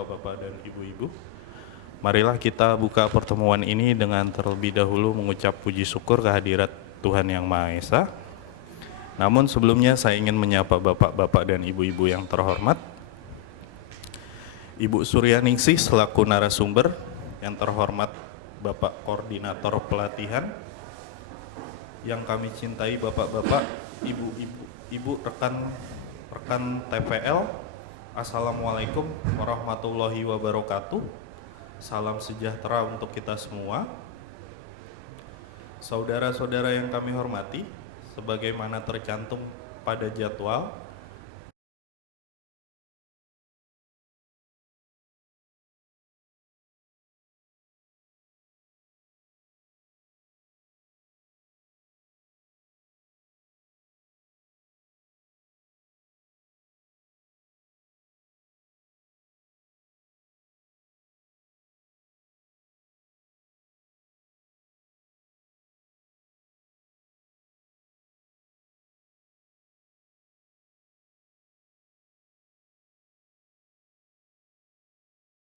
Bapak-bapak dan Ibu-ibu. Marilah kita buka pertemuan ini dengan terlebih dahulu mengucap puji syukur kehadirat Tuhan Yang Maha Esa. Namun sebelumnya saya ingin menyapa Bapak-bapak dan Ibu-ibu yang terhormat. Ibu Suryaningsih selaku narasumber, yang terhormat Bapak Koordinator Pelatihan, yang kami cintai Bapak-bapak, Ibu-ibu, Ibu rekan TPL, Assalamualaikum warahmatullahi wabarakatuh. Salam sejahtera untuk kita semua. Saudara-saudara yang kami hormati, sebagaimana tercantum pada jadwal,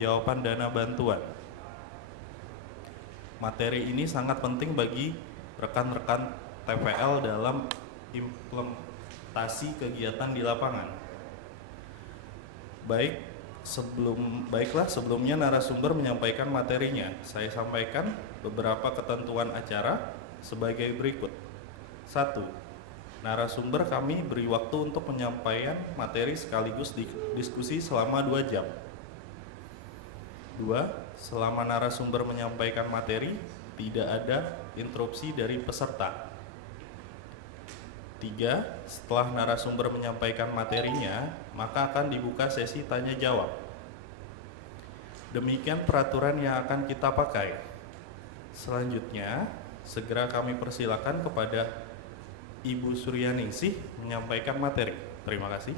jawaban dana bantuan. Materi ini sangat penting bagi rekan-rekan TPL dalam implementasi kegiatan di lapangan. Baiklah sebelumnya narasumber menyampaikan materinya. Saya sampaikan beberapa ketentuan acara sebagai berikut. 1. Narasumber kami beri waktu untuk penyampaian materi sekaligus diskusi selama 2 jam. 2. Selama narasumber menyampaikan materi, tidak ada interupsi dari peserta. 3. Setelah narasumber menyampaikan materinya, maka akan dibuka sesi tanya jawab. Demikian peraturan yang akan kita pakai. Selanjutnya, segera kami persilakan kepada Ibu Suryaningsih menyampaikan materi. Terima kasih.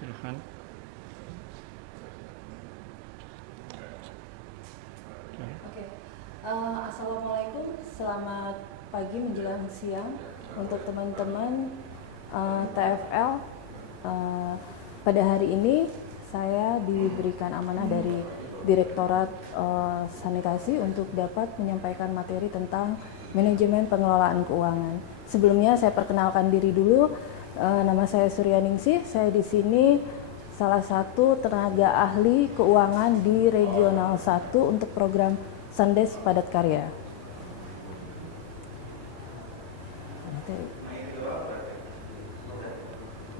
Silakan. Oke. Assalamualaikum, selamat pagi menjelang siang untuk teman-teman TFL. Pada hari ini saya diberikan amanah dari Direktorat Sanitasi untuk dapat menyampaikan materi tentang manajemen pengelolaan keuangan. Sebelumnya saya perkenalkan diri dulu. Nama saya Suryaningsih. Saya di sini salah satu tenaga ahli keuangan di Regional 1 untuk program Sandes Padat Karya.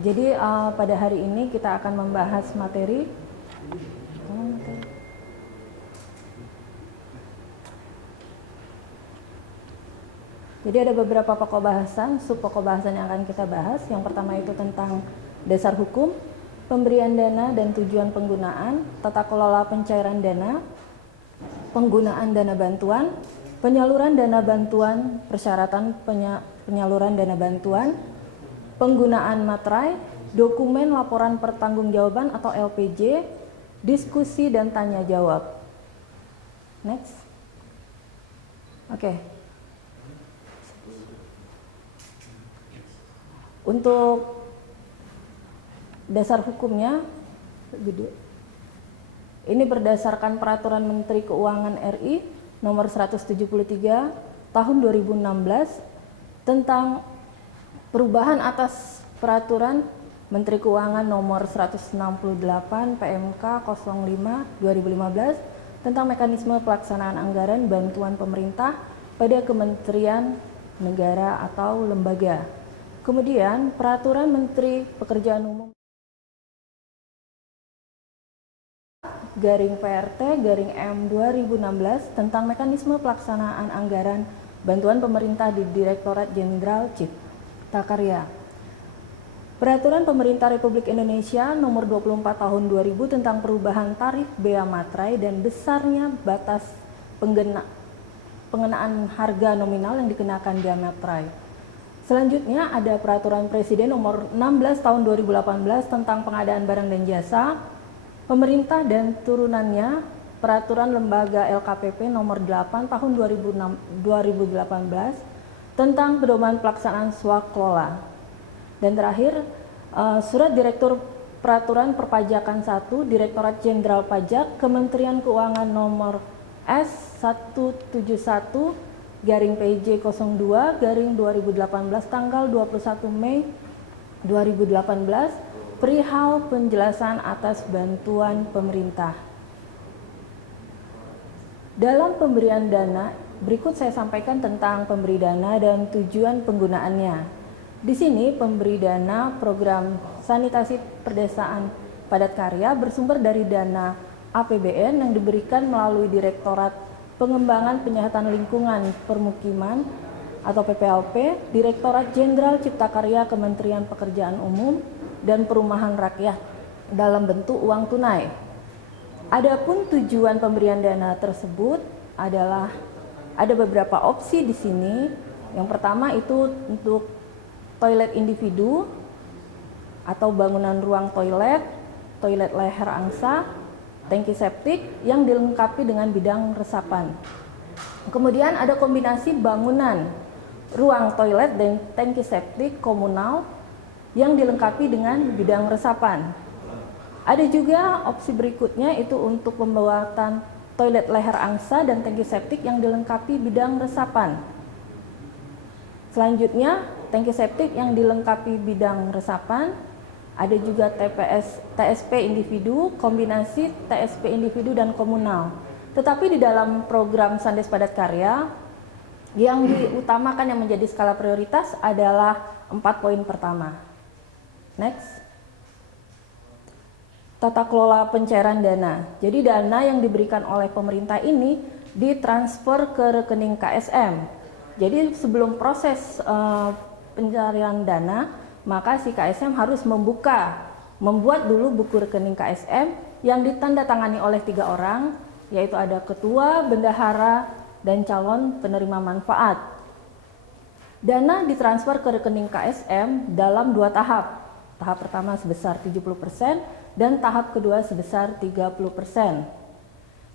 Jadi pada hari ini kita akan membahas materi Jadi ada beberapa pokok bahasan, sub pokok bahasan yang akan kita bahas. Yang pertama itu tentang dasar hukum, pemberian dana dan tujuan penggunaan, tata kelola pencairan dana, penggunaan dana bantuan, penyaluran dana bantuan, persyaratan penyaluran dana bantuan, penggunaan materai, dokumen laporan pertanggungjawaban atau LPJ, diskusi dan tanya jawab. Next. Oke. Untuk dasar hukumnya, ini berdasarkan Peraturan Menteri Keuangan RI nomor 173 tahun 2016 tentang perubahan atas Peraturan Menteri Keuangan nomor 168 PMK 05 2015 tentang mekanisme pelaksanaan anggaran bantuan pemerintah pada kementerian negara atau lembaga. Kemudian Peraturan Menteri Pekerjaan Umum garing PRT garing M 2016 tentang mekanisme pelaksanaan anggaran bantuan pemerintah di Direktorat Jenderal Cipta Karya. Peraturan Pemerintah Republik Indonesia Nomor 24 Tahun 2000 tentang perubahan tarif bea materai dan besarnya batas pengenaan harga nominal yang dikenakan bea materai. Selanjutnya ada Peraturan Presiden Nomor 16 Tahun 2018 tentang pengadaan barang dan jasa, pemerintah dan turunannya, Peraturan Lembaga LKPP Nomor 8 Tahun 2018 tentang pedoman pelaksanaan swaklola. Dan terakhir, Surat Direktur Peraturan Perpajakan 1 Direktorat Jenderal Pajak Kementerian Keuangan Nomor S171 garing PJ 02 garing 2018 tanggal 21 Mei 2018 perihal penjelasan atas bantuan pemerintah. Dalam pemberian dana, berikut saya sampaikan tentang pemberi dana dan tujuan penggunaannya. Di sini pemberi dana program sanitasi perdesaan padat karya bersumber dari dana APBN yang diberikan melalui Direktorat Pengembangan Penyihatan Lingkungan Permukiman atau PPLP, Direktorat Jenderal Cipta Karya Kementerian Pekerjaan Umum dan Perumahan Rakyat dalam bentuk uang tunai. Adapun tujuan pemberian dana tersebut adalah ada beberapa opsi di sini. Yang pertama itu untuk toilet individu atau bangunan ruang toilet, toilet leher angsa, tangki septik yang dilengkapi dengan bidang resapan. Kemudian ada kombinasi bangunan, ruang toilet dan tangki septik komunal yang dilengkapi dengan bidang resapan. Ada juga opsi berikutnya itu untuk pembuatan toilet leher angsa dan tangki septik yang dilengkapi bidang resapan. Selanjutnya, tangki septik yang dilengkapi bidang resapan. Ada juga TSP individu, kombinasi TSP individu dan komunal. Tetapi di dalam program Sandes Padat Karya, yang diutamakan yang menjadi skala prioritas adalah 4 poin pertama. Next. Tata kelola pencairan dana. Jadi dana yang diberikan oleh pemerintah ini ditransfer ke rekening KSM. Jadi sebelum proses pencarian dana, maka si KSM harus membuat dulu buku rekening KSM yang ditandatangani oleh 3 orang, yaitu ada ketua, bendahara, dan calon penerima manfaat. Dana ditransfer ke rekening KSM dalam 2 tahap. Tahap pertama sebesar 70% dan tahap kedua sebesar 30%.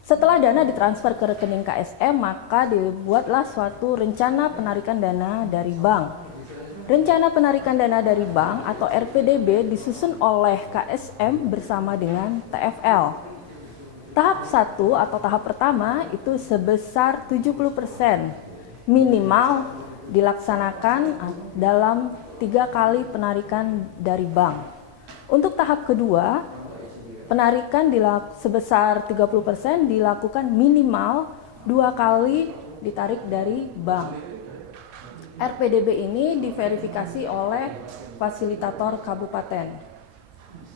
Setelah dana ditransfer ke rekening KSM, maka dibuatlah suatu rencana penarikan dana dari bank. Rencana penarikan dana dari bank atau RPDB disusun oleh KSM bersama dengan TFL. Tahap 1 atau tahap pertama itu sebesar 70% minimal dilaksanakan dalam 3 kali penarikan dari bank. Untuk tahap kedua, penarikan sebesar 30% dilakukan minimal 2 kali ditarik dari bank. RPDB ini diverifikasi oleh fasilitator kabupaten.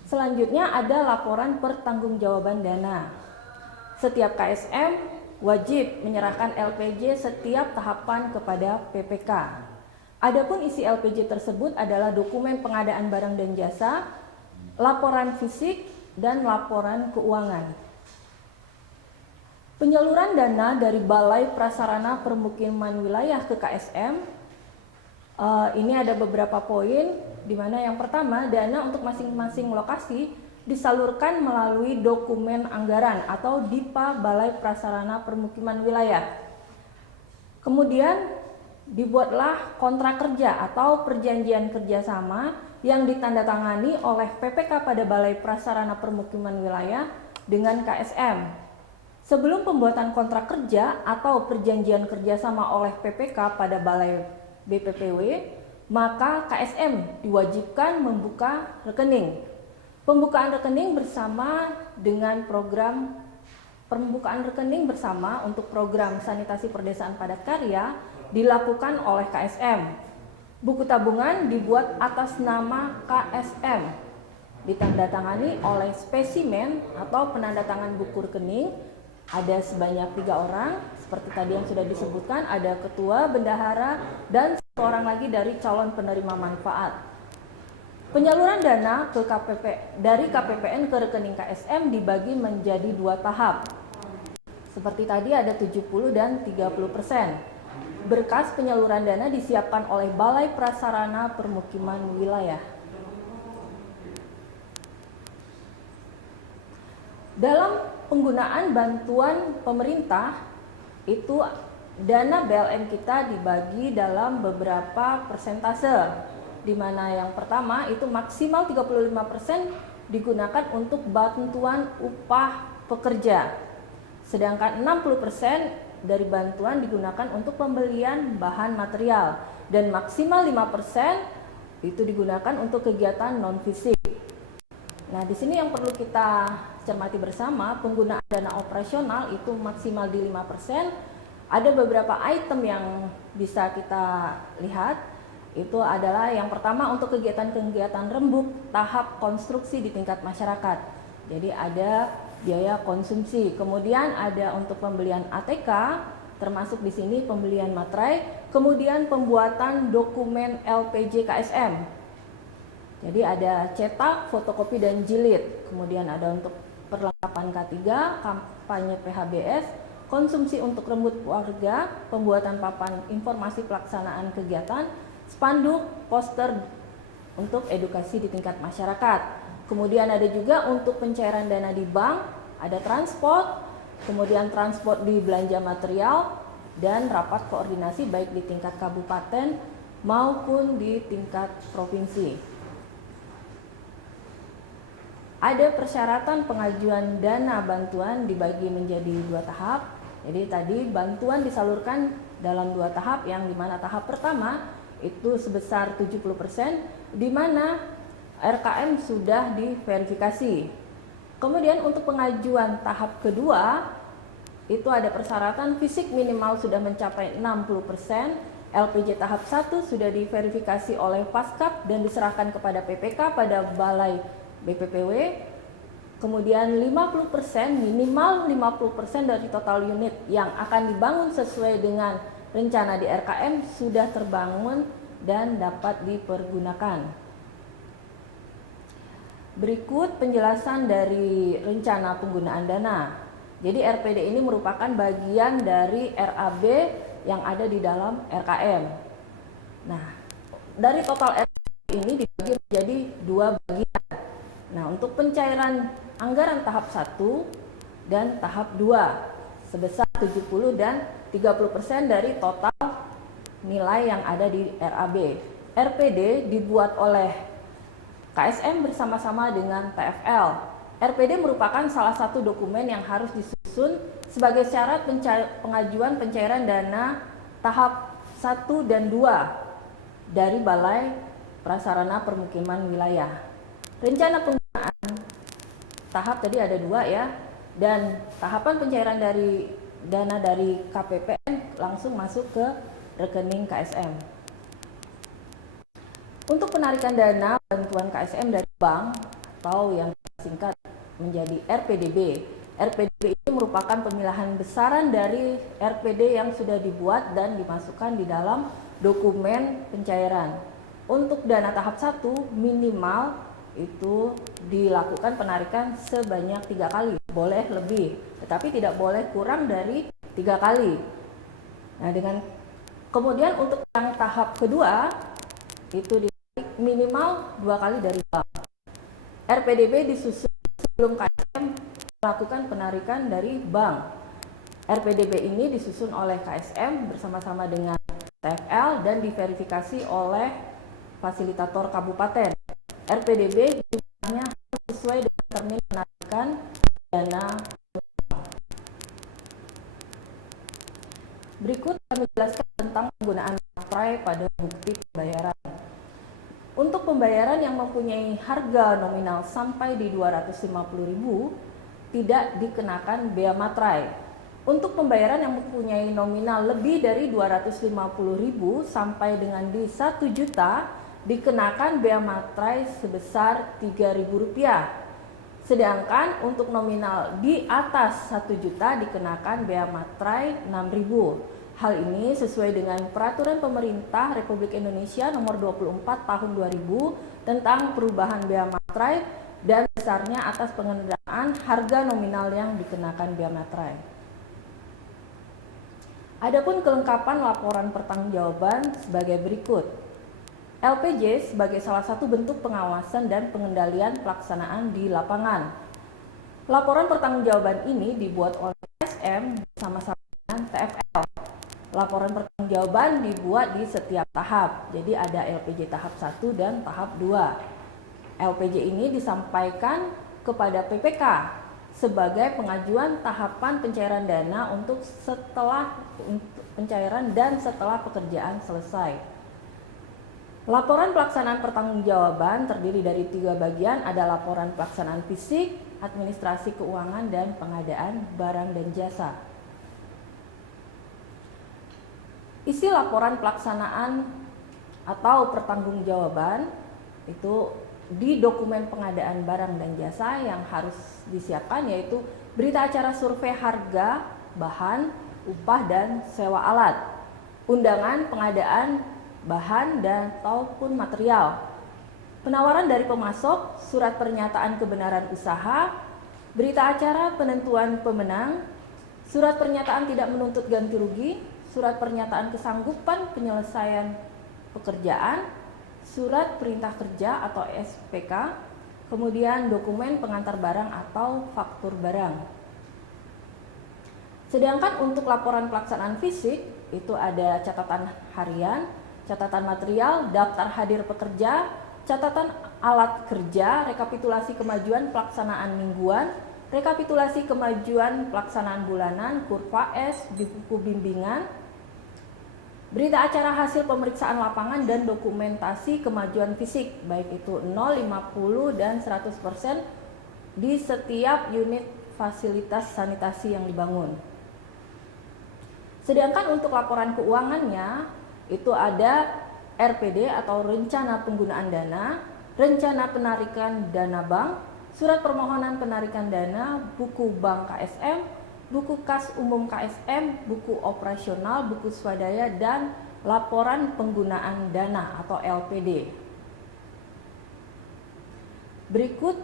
Selanjutnya ada laporan pertanggungjawaban dana. Setiap KSM wajib menyerahkan LPJ setiap tahapan kepada PPK. Adapun isi LPJ tersebut adalah dokumen pengadaan barang dan jasa, laporan fisik, dan laporan keuangan. Penyaluran dana dari Balai Prasarana Permukiman Wilayah ke KSM, ini ada beberapa poin, di mana yang pertama, dana untuk masing-masing lokasi disalurkan melalui dokumen anggaran atau DIPA Balai Prasarana Permukiman Wilayah. Kemudian dibuatlah kontrak kerja atau perjanjian kerjasama yang ditandatangani oleh PPK pada Balai Prasarana Permukiman Wilayah dengan KSM. Sebelum pembuatan kontrak kerja atau perjanjian kerjasama oleh PPK pada Balai BPPW, maka KSM diwajibkan membuka rekening. Pembukaan rekening bersama dengan program pembukaan rekening bersama untuk program sanitasi perdesaan padat karya dilakukan oleh KSM. Buku tabungan dibuat atas nama KSM, ditandatangani oleh spesimen atau penandatangan buku rekening. Ada sebanyak 3 orang, seperti tadi yang sudah disebutkan, ada ketua, bendahara, dan 1 orang lagi dari calon penerima manfaat. Penyaluran dana ke dari KPPN ke rekening KSM dibagi menjadi 2 tahap. Seperti tadi ada 70 dan 30%. Berkas penyaluran dana disiapkan oleh Balai Prasarana Permukiman Wilayah. Dalam penggunaan bantuan pemerintah, itu dana BLM kita dibagi dalam beberapa persentase, di mana yang pertama itu maksimal 35% digunakan untuk bantuan upah pekerja, sedangkan 60% dari bantuan digunakan untuk pembelian bahan material, dan maksimal 5% itu digunakan untuk kegiatan non fisik. Nah, di sini yang perlu kita cermati bersama, penggunaan dana operasional itu maksimal di 5%. Ada beberapa item yang bisa kita lihat, itu adalah yang pertama untuk kegiatan-kegiatan rembuk tahap konstruksi di tingkat masyarakat. Jadi ada biaya konsumsi, kemudian ada untuk pembelian ATK, termasuk di sini pembelian materai, kemudian pembuatan dokumen LPJ KSM. Jadi ada cetak, fotokopi, dan jilid. Kemudian ada untuk perlengkapan K3, kampanye PHBS, konsumsi untuk rembuk warga, pembuatan papan informasi pelaksanaan kegiatan, spanduk, poster untuk edukasi di tingkat masyarakat. Kemudian ada juga untuk pencairan dana di bank, ada transport, kemudian transport di belanja material, dan rapat koordinasi baik di tingkat kabupaten maupun di tingkat provinsi. Ada persyaratan pengajuan dana bantuan dibagi menjadi 2 tahap. Jadi tadi bantuan disalurkan dalam 2 tahap, yang dimana tahap pertama itu sebesar 70%, di mana RKM sudah diverifikasi. Kemudian untuk pengajuan tahap kedua itu ada persyaratan fisik minimal sudah mencapai 60%, LPJ tahap 1 sudah diverifikasi oleh Paskap dan diserahkan kepada PPK pada Balai BPPW. Kemudian 50%, minimal 50% dari total unit yang akan dibangun sesuai dengan rencana di RKM sudah terbangun dan dapat dipergunakan. Berikut penjelasan dari rencana penggunaan dana. Jadi RPD ini merupakan bagian dari RAB yang ada di dalam RKM. Nah, dari total RKM ini dibagi menjadi 2 bagian. Nah, untuk pencairan anggaran tahap 1 dan tahap 2 sebesar 70 dan 30% dari total nilai yang ada di RAB. RPD dibuat oleh KSM bersama-sama dengan TFL. RPD merupakan salah satu dokumen yang harus disusun sebagai syarat pengajuan pencairan dana tahap 1 dan 2 dari Balai Prasarana Permukiman Wilayah. Rencana penggunaan tahap tadi ada 2 ya, dan tahapan pencairan dari dana dari KPPN langsung masuk ke rekening KSM. Untuk penarikan dana bantuan KSM dari bank atau yang singkat menjadi RPDB. RPDB ini merupakan pemilahan besaran dari RPD yang sudah dibuat dan dimasukkan di dalam dokumen pencairan. Untuk dana tahap 1 minimal itu dilakukan penarikan sebanyak 3 kali, boleh lebih, tetapi tidak boleh kurang dari 3 kali. Nah, kemudian untuk yang tahap kedua itu ditarik minimal 2 kali dari bank. RPDB disusun sebelum KSM melakukan penarikan dari bank. RPDB ini disusun oleh KSM bersama-sama dengan TFL dan diverifikasi oleh fasilitator kabupaten. RPDB jumlahnya sesuai dengan termin penarikan dana. Berikut kami jelaskan tentang penggunaan materai pada bukti pembayaran. Untuk pembayaran yang mempunyai harga nominal sampai di 250.000 tidak dikenakan bea materai. Untuk pembayaran yang mempunyai nominal lebih dari 250.000 sampai dengan di 1 juta dikenakan bea materai sebesar Rp3.000. Sedangkan untuk nominal di atas 1 juta dikenakan bea materai Rp6.000. Hal ini sesuai dengan Peraturan Pemerintah Republik Indonesia Nomor 24 Tahun 2000 tentang perubahan bea materai dan besarnya atas pengendaraan harga nominal yang dikenakan bea materai. Adapun kelengkapan laporan pertanggungjawaban sebagai berikut. LPJ sebagai salah satu bentuk pengawasan dan pengendalian pelaksanaan di lapangan. Laporan pertanggungjawaban ini dibuat oleh SM bersama-sama dengan TFL. Laporan pertanggungjawaban dibuat di setiap tahap. Jadi ada LPJ tahap 1 dan tahap 2. LPJ ini disampaikan kepada PPK sebagai pengajuan tahapan pencairan dana untuk setelah pencairan dan setelah pekerjaan selesai. Laporan pelaksanaan pertanggungjawaban terdiri dari 3 bagian, ada laporan pelaksanaan fisik, administrasi keuangan, dan pengadaan barang dan jasa. Isi laporan pelaksanaan atau pertanggungjawaban itu di dokumen pengadaan barang dan jasa yang harus disiapkan yaitu berita acara survei harga, bahan, upah, dan sewa alat, undangan pengadaan bahan dan ataupun material, penawaran dari pemasok, surat pernyataan kebenaran usaha, berita acara penentuan pemenang, surat pernyataan tidak menuntut ganti rugi, surat pernyataan kesanggupan penyelesaian pekerjaan, surat perintah kerja atau SPK, kemudian dokumen pengantar barang atau faktur barang. Sedangkan untuk laporan pelaksanaan fisik itu ada catatan harian, catatan material, daftar hadir pekerja, catatan alat kerja, rekapitulasi kemajuan pelaksanaan mingguan, rekapitulasi kemajuan pelaksanaan bulanan, kurva S di buku bimbingan, berita acara hasil pemeriksaan lapangan dan dokumentasi kemajuan fisik baik itu 0, 50 dan 100% di setiap unit fasilitas sanitasi yang dibangun. Sedangkan untuk laporan keuangannya itu ada RPD atau rencana penggunaan dana, rencana penarikan dana bank, surat permohonan penarikan dana, buku bank KSM, buku kas umum KSM, buku operasional, buku swadaya, dan laporan penggunaan dana atau LPD. Berikut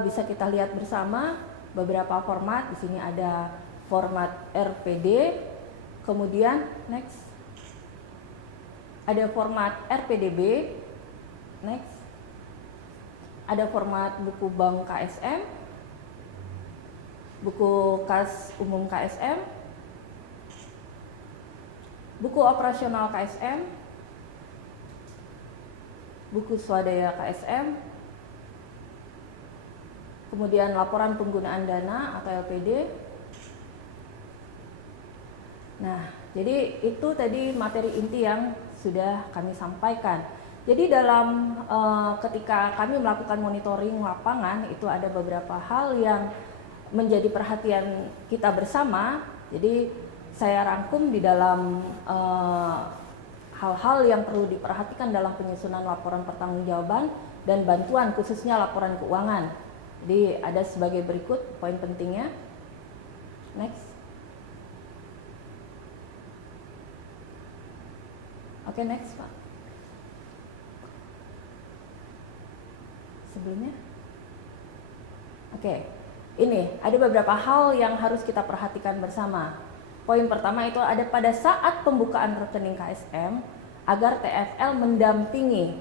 bisa kita lihat bersama beberapa format. Di sini ada format RPD, kemudian next ada format RPDB, next ada format buku bank KSM, buku kas umum KSM, buku operasional KSM, buku swadaya KSM, kemudian laporan penggunaan dana atau LPD. Nah, jadi itu tadi materi inti yang sudah kami sampaikan. Jadi dalam ketika kami melakukan monitoring lapangan itu ada beberapa hal yang menjadi perhatian kita bersama. Jadi saya rangkum di dalam hal-hal yang perlu diperhatikan dalam penyusunan laporan pertanggungjawaban dan bantuan khususnya laporan keuangan. Jadi ada sebagai berikut poin pentingnya. Next. Oke, next Pak. Sebelumnya. Oke, ini ada beberapa hal yang harus kita perhatikan bersama. Poin pertama itu ada pada saat pembukaan rekening KSM agar TFL mendampingi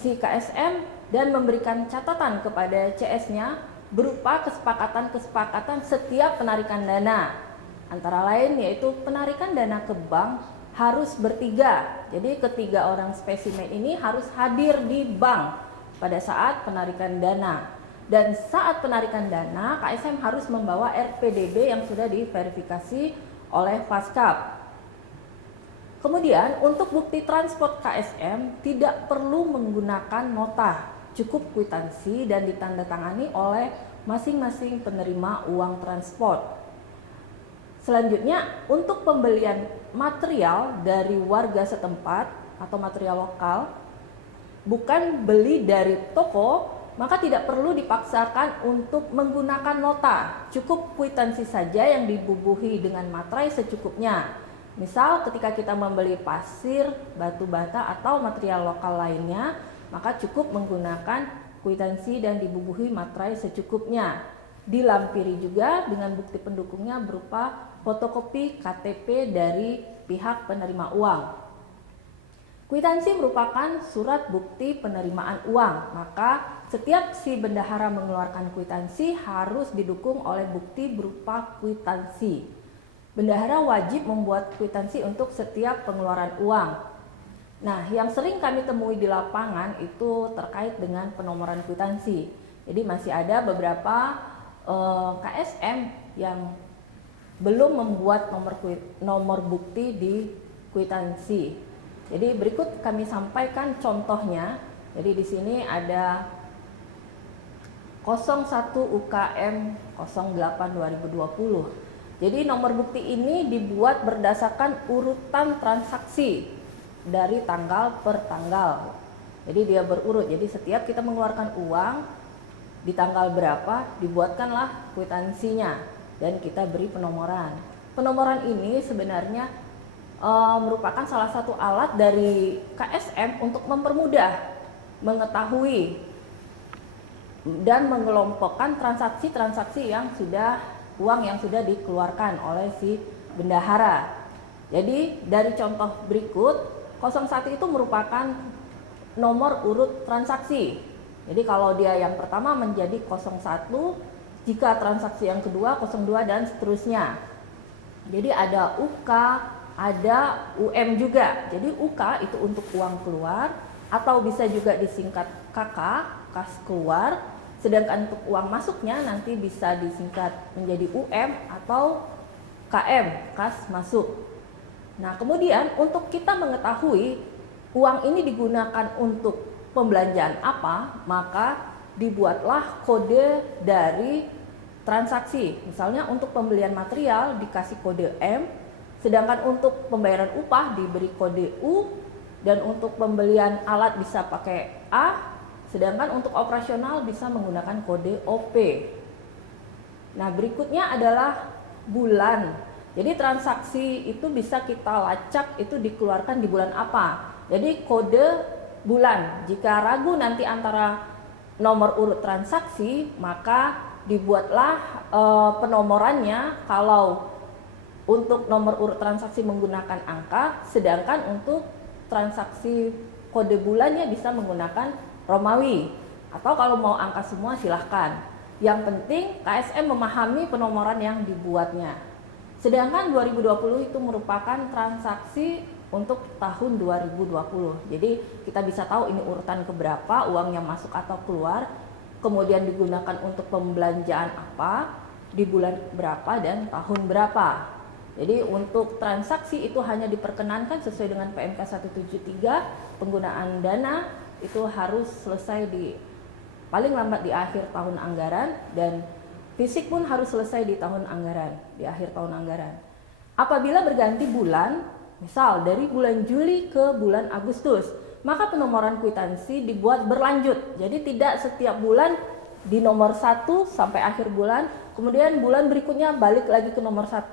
si KSM dan memberikan catatan kepada CS-nya berupa kesepakatan-kesepakatan setiap penarikan dana. Antara lain yaitu penarikan dana ke bank harus bertiga. Jadi ketiga orang spesimen ini harus hadir di bank pada saat penarikan dana. Dan saat penarikan dana, KSM harus membawa RPDB yang sudah diverifikasi oleh Faskap. Kemudian untuk bukti transport KSM tidak perlu menggunakan nota, cukup kwitansi dan ditandatangani oleh masing-masing penerima uang transport. Selanjutnya, untuk pembelian material dari warga setempat atau material lokal, bukan beli dari toko, maka tidak perlu dipaksakan untuk menggunakan nota, cukup kwitansi saja yang dibubuhi dengan materai secukupnya. Misal ketika kita membeli pasir, batu bata atau material lokal lainnya, maka cukup menggunakan kwitansi dan dibubuhi materai secukupnya. Dilampiri juga dengan bukti pendukungnya berupa fotokopi KTP dari pihak penerima uang. Kwitansi merupakan surat bukti penerimaan uang, maka setiap si bendahara mengeluarkan kwitansi harus didukung oleh bukti berupa kwitansi. Bendahara wajib membuat kwitansi untuk setiap pengeluaran uang. Nah, yang sering kami temui di lapangan itu terkait dengan penomoran kwitansi. Jadi masih ada beberapa KSM yang belum membuat nomor bukti di kwitansi. Jadi berikut kami sampaikan contohnya. Jadi di sini ada 01 UKM 08 2020. Jadi nomor bukti ini dibuat berdasarkan urutan transaksi dari tanggal per tanggal. Jadi dia berurut. Jadi setiap kita mengeluarkan uang di tanggal berapa dibuatkanlah kwitansinya dan kita beri penomoran. Penomoran ini sebenarnya merupakan salah satu alat dari KSM untuk mempermudah mengetahui dan mengelompokkan transaksi-transaksi yang sudah uang yang sudah dikeluarkan oleh si bendahara. Jadi dari contoh berikut, 01 itu merupakan nomor urut transaksi. Jadi kalau dia yang pertama menjadi 01, jika transaksi yang kedua 02 dan seterusnya. Jadi ada UK, ada UM juga. Jadi UK itu untuk uang keluar atau bisa juga disingkat KK, kas keluar. Sedangkan untuk uang masuknya nanti bisa disingkat menjadi UM atau KM, kas masuk. Nah, kemudian untuk kita mengetahui uang ini digunakan untuk pembelanjaan apa, maka dibuatlah kode dari transaksi. Misalnya untuk pembelian material dikasih kode M, sedangkan untuk pembayaran upah diberi kode U, dan untuk pembelian alat bisa pakai A, sedangkan untuk operasional bisa menggunakan kode OP. Nah, berikutnya adalah bulan. Jadi transaksi itu bisa kita lacak itu dikeluarkan di bulan apa. Jadi kode bulan. Jika ragu nanti antara nomor urut transaksi, maka dibuatlah penomorannya kalau untuk nomor urut transaksi menggunakan angka, sedangkan untuk transaksi kode bulannya bisa menggunakan Romawi. Atau kalau mau angka semua silahkan. Yang penting KSM memahami penomoran yang dibuatnya. Sedangkan 2020 itu merupakan transaksi untuk tahun 2020. Jadi kita bisa tahu ini urutan keberapa, uang yang masuk atau keluar, kemudian digunakan untuk pembelanjaan apa, di bulan berapa dan tahun berapa. Jadi untuk transaksi itu hanya diperkenankan sesuai dengan PMK 173, penggunaan dana itu harus selesai di paling lambat di akhir tahun anggaran, dan fisik pun harus selesai di tahun anggaran, di akhir tahun anggaran. Apabila berganti bulan, misal dari bulan Juli ke bulan Agustus, maka penomoran kwitansi dibuat berlanjut. Jadi tidak setiap bulan di nomor 1 sampai akhir bulan, kemudian bulan berikutnya balik lagi ke nomor 1.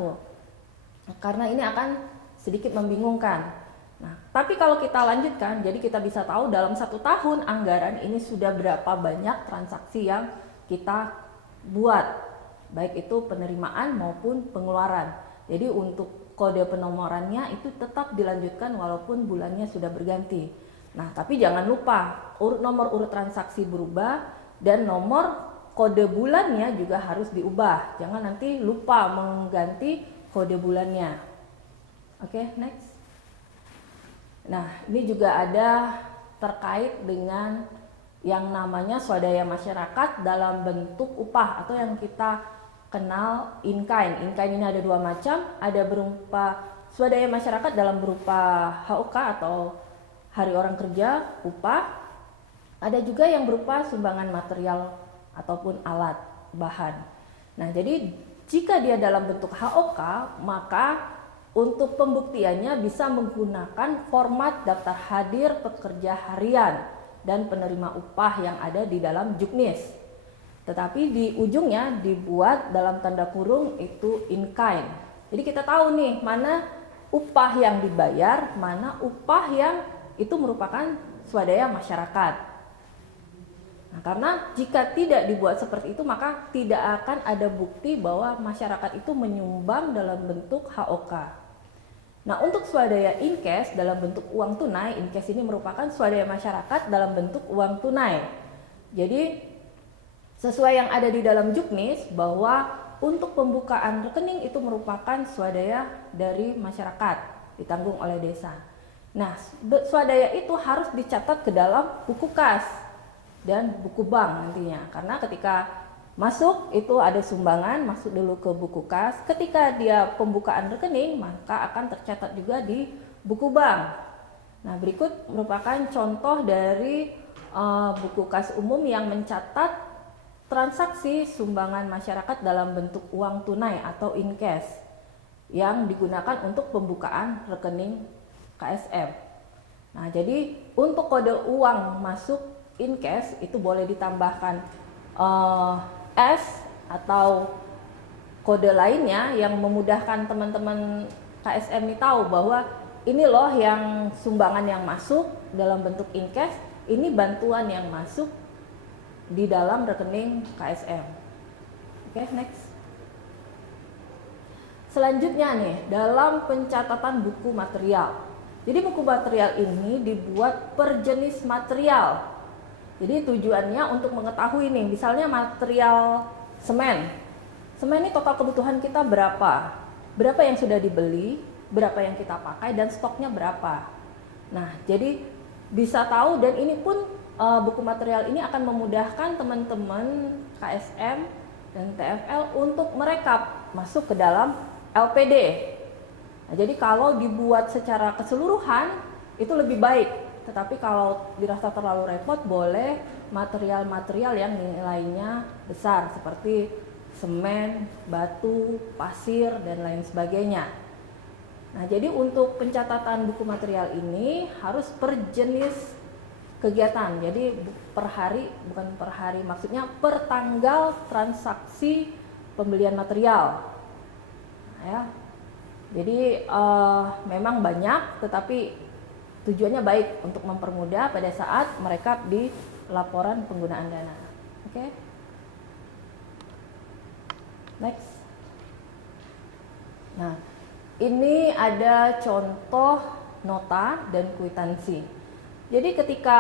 Karena ini akan sedikit membingungkan. Nah, tapi kalau kita lanjutkan, jadi kita bisa tahu dalam 1 tahun anggaran ini sudah berapa banyak transaksi yang kita buat, baik itu penerimaan maupun pengeluaran. Jadi untuk kode penomorannya itu tetap dilanjutkan walaupun bulannya sudah berganti. Nah, tapi jangan lupa nomor urut transaksi berubah dan nomor kode bulannya juga harus diubah. Jangan nanti lupa mengganti kode bulannya. Oke, next. Nah, ini juga ada terkait dengan yang namanya swadaya masyarakat dalam bentuk upah atau yang kita kenal in kind. In kind ini ada 2 macam, ada berupa swadaya masyarakat dalam berupa HOK atau Hari Orang Kerja, upah. Ada juga yang berupa sumbangan material ataupun alat, bahan. Nah, jadi jika dia dalam bentuk HOK, maka untuk pembuktiannya bisa menggunakan format daftar hadir pekerja harian dan penerima upah yang ada di dalam Juknis. Tetapi di ujungnya dibuat dalam tanda kurung itu in kind. Jadi kita tahu nih mana upah yang dibayar, mana upah yang itu merupakan swadaya masyarakat. Nah, karena jika tidak dibuat seperti itu maka tidak akan ada bukti bahwa masyarakat itu menyumbang dalam bentuk HOK. Nah, untuk swadaya in cash dalam bentuk uang tunai, in cash ini merupakan swadaya masyarakat dalam bentuk uang tunai. Jadi sesuai yang ada di dalam Juknis bahwa untuk pembukaan rekening itu merupakan swadaya dari masyarakat ditanggung oleh desa. Nah, swadaya itu harus dicatat ke dalam buku kas dan buku bank nantinya. Karena ketika masuk itu ada sumbangan, masuk dulu ke buku kas. Ketika dia pembukaan rekening, maka akan tercatat juga di buku bank. Nah, berikut merupakan contoh dari buku kas umum yang mencatat transaksi sumbangan masyarakat dalam bentuk uang tunai atau in cash yang digunakan untuk pembukaan rekening KSM. Nah, jadi untuk kode uang masuk in cash itu boleh ditambahkan S atau kode lainnya yang memudahkan teman-teman KSM ini tahu bahwa ini loh yang sumbangan yang masuk dalam bentuk in cash, ini bantuan yang masuk di dalam rekening KSM. Oke, next. Selanjutnya nih, dalam pencatatan buku material. Jadi buku material ini dibuat per jenis material. Jadi tujuannya untuk mengetahui nih, misalnya material semen. Semen ini total kebutuhan kita berapa? Berapa yang sudah dibeli, berapa yang kita pakai, dan stoknya berapa. Nah, jadi bisa tahu, dan ini pun buku material ini akan memudahkan teman-teman KSM dan TFL untuk merekap masuk ke dalam LPD. Nah, jadi kalau dibuat secara keseluruhan itu lebih baik. Tetapi kalau dirasa terlalu repot, boleh material-material yang nilainya besar seperti semen, batu, pasir, dan lain sebagainya. Nah, jadi untuk pencatatan buku material ini harus per jenis kegiatan. Jadi per hari, bukan per hari, maksudnya per tanggal transaksi pembelian material. Nah, ya. Jadi memang banyak, tetapi tujuannya baik untuk mempermudah pada saat mereka di laporan penggunaan dana. Oke. Next. Nah, ini ada contoh nota dan kwitansi. Jadi ketika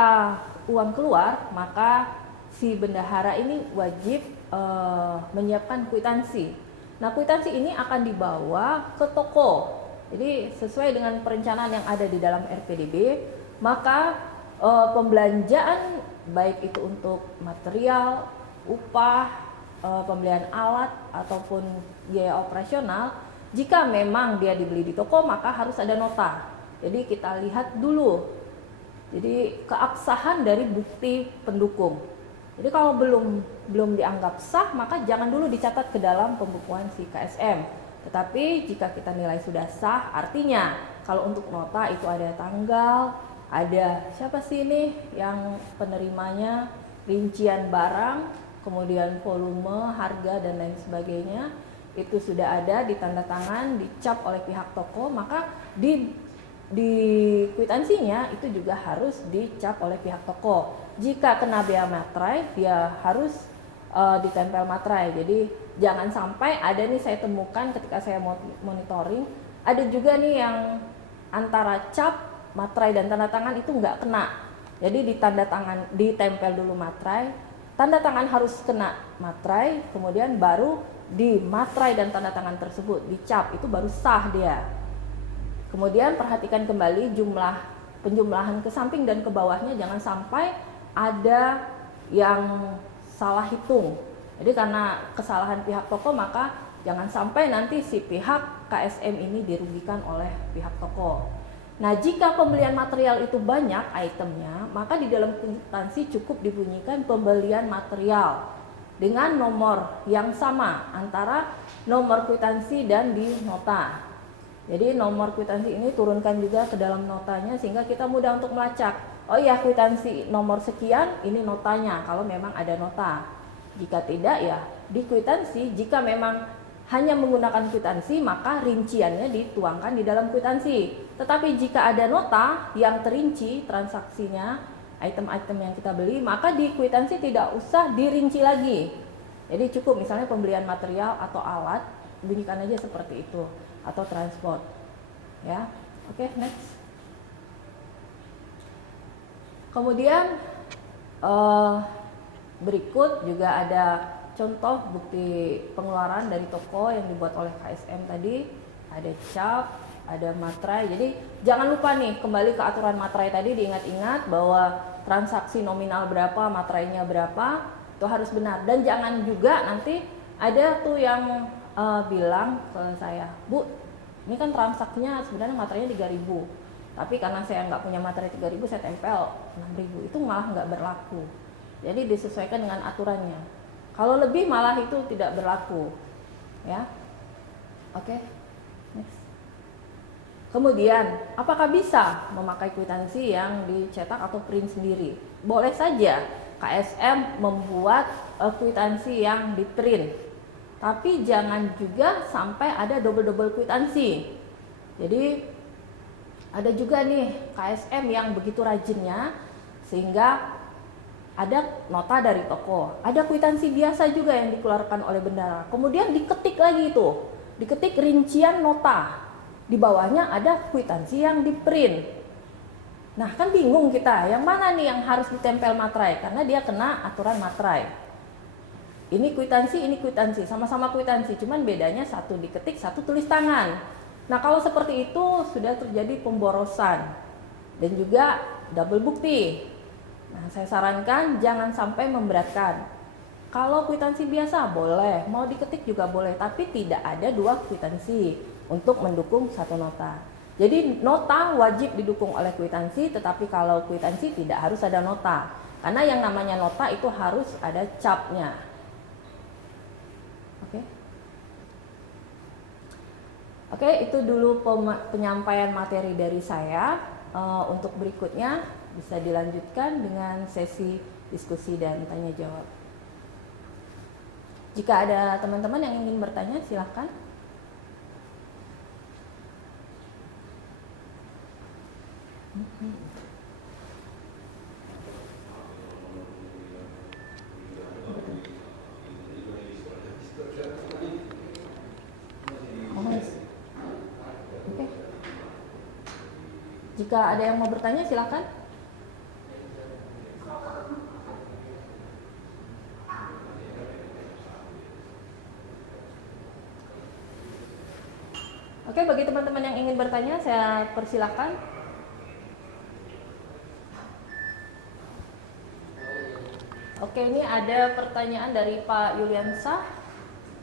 uang keluar, maka si bendahara ini wajib menyiapkan kwitansi. Nah, kwitansi ini akan dibawa ke toko. Jadi sesuai dengan perencanaan yang ada di dalam RPDB, maka pembelanjaan baik itu untuk material, upah, pembelian alat ataupun biaya operasional, jika memang dia dibeli di toko maka harus ada nota. Jadi kita lihat dulu. Jadi keabsahan dari bukti pendukung. Jadi kalau belum dianggap sah, maka jangan dulu dicatat ke dalam pembukuan si KSM. Tetapi jika kita nilai sudah sah, artinya kalau untuk nota itu ada tanggal, ada siapa sih ini yang penerimanya, rincian barang, kemudian volume, harga, dan lain sebagainya, itu sudah ada ditanda tangan, dicap oleh pihak toko, maka di kwitansinya itu juga harus dicap oleh pihak toko. Jika kena bea materai, dia harus ditempel materai. Jadi jangan sampai ada nih, saya temukan ketika saya monitoring, ada juga nih yang antara cap, materai, dan tanda tangan itu nggak kena. Jadi ditempel dulu materai, tanda tangan harus kena materai, kemudian baru di materai dan tanda tangan tersebut dicap, itu baru sah dia. Kemudian perhatikan kembali penjumlahan ke samping dan ke bawahnya, jangan sampai ada yang salah hitung. Jadi karena kesalahan pihak toko, maka jangan sampai nanti si pihak KSM ini dirugikan oleh pihak toko. Nah, jika pembelian material itu banyak itemnya, maka di dalam kwitansi cukup dibunyikan pembelian material dengan nomor yang sama antara nomor kwitansi dan di nota. Jadi nomor kwitansi ini turunkan juga ke dalam notanya sehingga kita mudah untuk melacak. Oh iya, kwitansi nomor sekian, ini notanya kalau memang ada nota. Jika tidak, ya di kwitansi, jika memang hanya menggunakan kwitansi, maka rinciannya dituangkan di dalam kwitansi. Tetapi jika ada nota yang terinci transaksinya, item-item yang kita beli, maka di kwitansi tidak usah dirinci lagi. Jadi cukup misalnya pembelian material atau alat, bunyikan aja seperti itu, atau transport. Ya, oke, next. Kemudian berikut juga ada contoh bukti pengeluaran dari toko yang dibuat oleh KSM tadi. Ada cap, ada materai. Jadi jangan lupa nih, kembali ke aturan materai tadi, diingat-ingat bahwa transaksi nominal berapa, materainya berapa, itu harus benar. Dan jangan juga nanti ada tuh yang bilang ke saya, Bu, ini kan transaksinya sebenarnya materainya 3.000, tapi karena saya nggak punya materai 3.000, saya tempel 6.000. Itu malah nggak berlaku. Jadi disesuaikan dengan aturannya. Kalau lebih malah itu tidak berlaku, ya. Oke, next. Kemudian, apakah bisa memakai kwitansi yang dicetak atau print sendiri? Boleh saja KSM membuat kwitansi yang di print, tapi jangan juga sampai ada double kwitansi. Jadi ada juga nih KSM yang begitu rajinnya sehingga ada nota dari toko, ada kwitansi biasa juga yang dikeluarkan oleh bendahara. Kemudian diketik lagi itu, diketik rincian nota. Di bawahnya ada kwitansi yang di print. Nah, kan bingung kita, yang mana nih yang harus ditempel materai? Karena dia kena aturan materai. Ini kwitansi, sama-sama kwitansi, cuman bedanya satu diketik, satu tulis tangan. Nah, kalau seperti itu sudah terjadi pemborosan dan juga double bukti. Nah, saya sarankan jangan sampai memberatkan. Kalau kwitansi biasa boleh, mau diketik juga boleh, tapi tidak ada dua kwitansi untuk mendukung satu nota. Jadi nota wajib didukung oleh kwitansi, tetapi kalau kwitansi tidak harus ada nota. Karena yang namanya nota itu harus ada capnya. Oke, itu dulu penyampaian materi dari saya. Untuk berikutnya bisa dilanjutkan dengan sesi diskusi dan tanya jawab. Jika ada teman-teman yang ingin bertanya, silahkan. Jika ada yang mau bertanya, silakan. Oke, bagi teman-teman yang ingin bertanya, saya persilakan. Oke, ini ada pertanyaan dari Pak Yuliansah.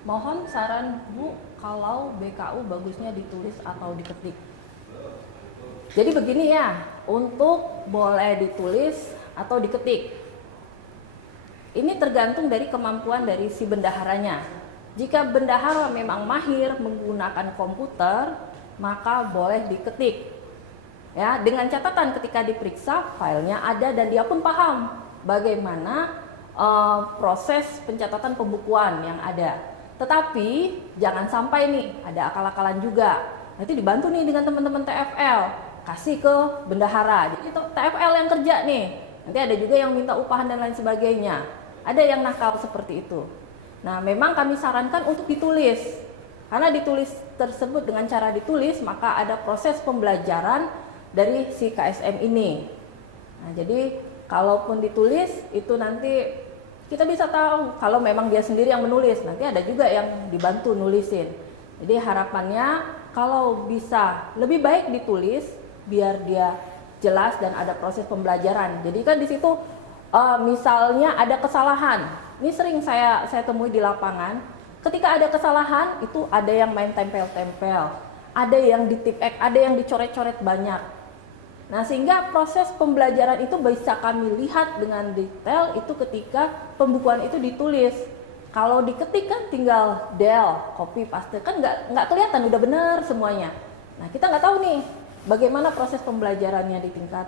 Mohon saran Bu, kalau BKU bagusnya ditulis atau diketik? Jadi begini ya, untuk boleh ditulis atau diketik, ini tergantung dari kemampuan dari si bendaharanya. Jika bendahara memang mahir menggunakan komputer, maka boleh diketik. Ya, dengan catatan ketika diperiksa filenya ada dan dia pun paham bagaimana proses pencatatan pembukuan yang ada. Tetapi jangan sampai nih ada akal-akalan juga. Nanti dibantu nih dengan teman-teman TFL, kasih ke bendahara. Jadi itu TFL yang kerja nih. Nanti ada juga yang minta upahan dan lain sebagainya. Ada yang nakal seperti itu. Nah, memang kami sarankan untuk ditulis. Karena ditulis tersebut dengan cara ditulis, maka ada proses pembelajaran dari si KSM ini. Nah, jadi kalaupun ditulis itu nanti kita bisa tahu kalau memang dia sendiri yang menulis, nanti ada juga yang dibantu nulisin. Jadi harapannya kalau bisa lebih baik ditulis biar dia jelas dan ada proses pembelajaran. Jadi kan di situ misalnya ada kesalahan. Ini sering saya temui di lapangan. Ketika ada kesalahan itu ada yang main tempel-tempel, ada yang ditipek, ada yang dicoret-coret banyak. Nah, sehingga proses pembelajaran itu bisa kami lihat dengan detail itu ketika pembukuan itu ditulis. Kalau diketik kan tinggal del, copy, paste, kan nggak kelihatan udah benar semuanya. Nah, kita nggak tahu nih bagaimana proses pembelajarannya di tingkat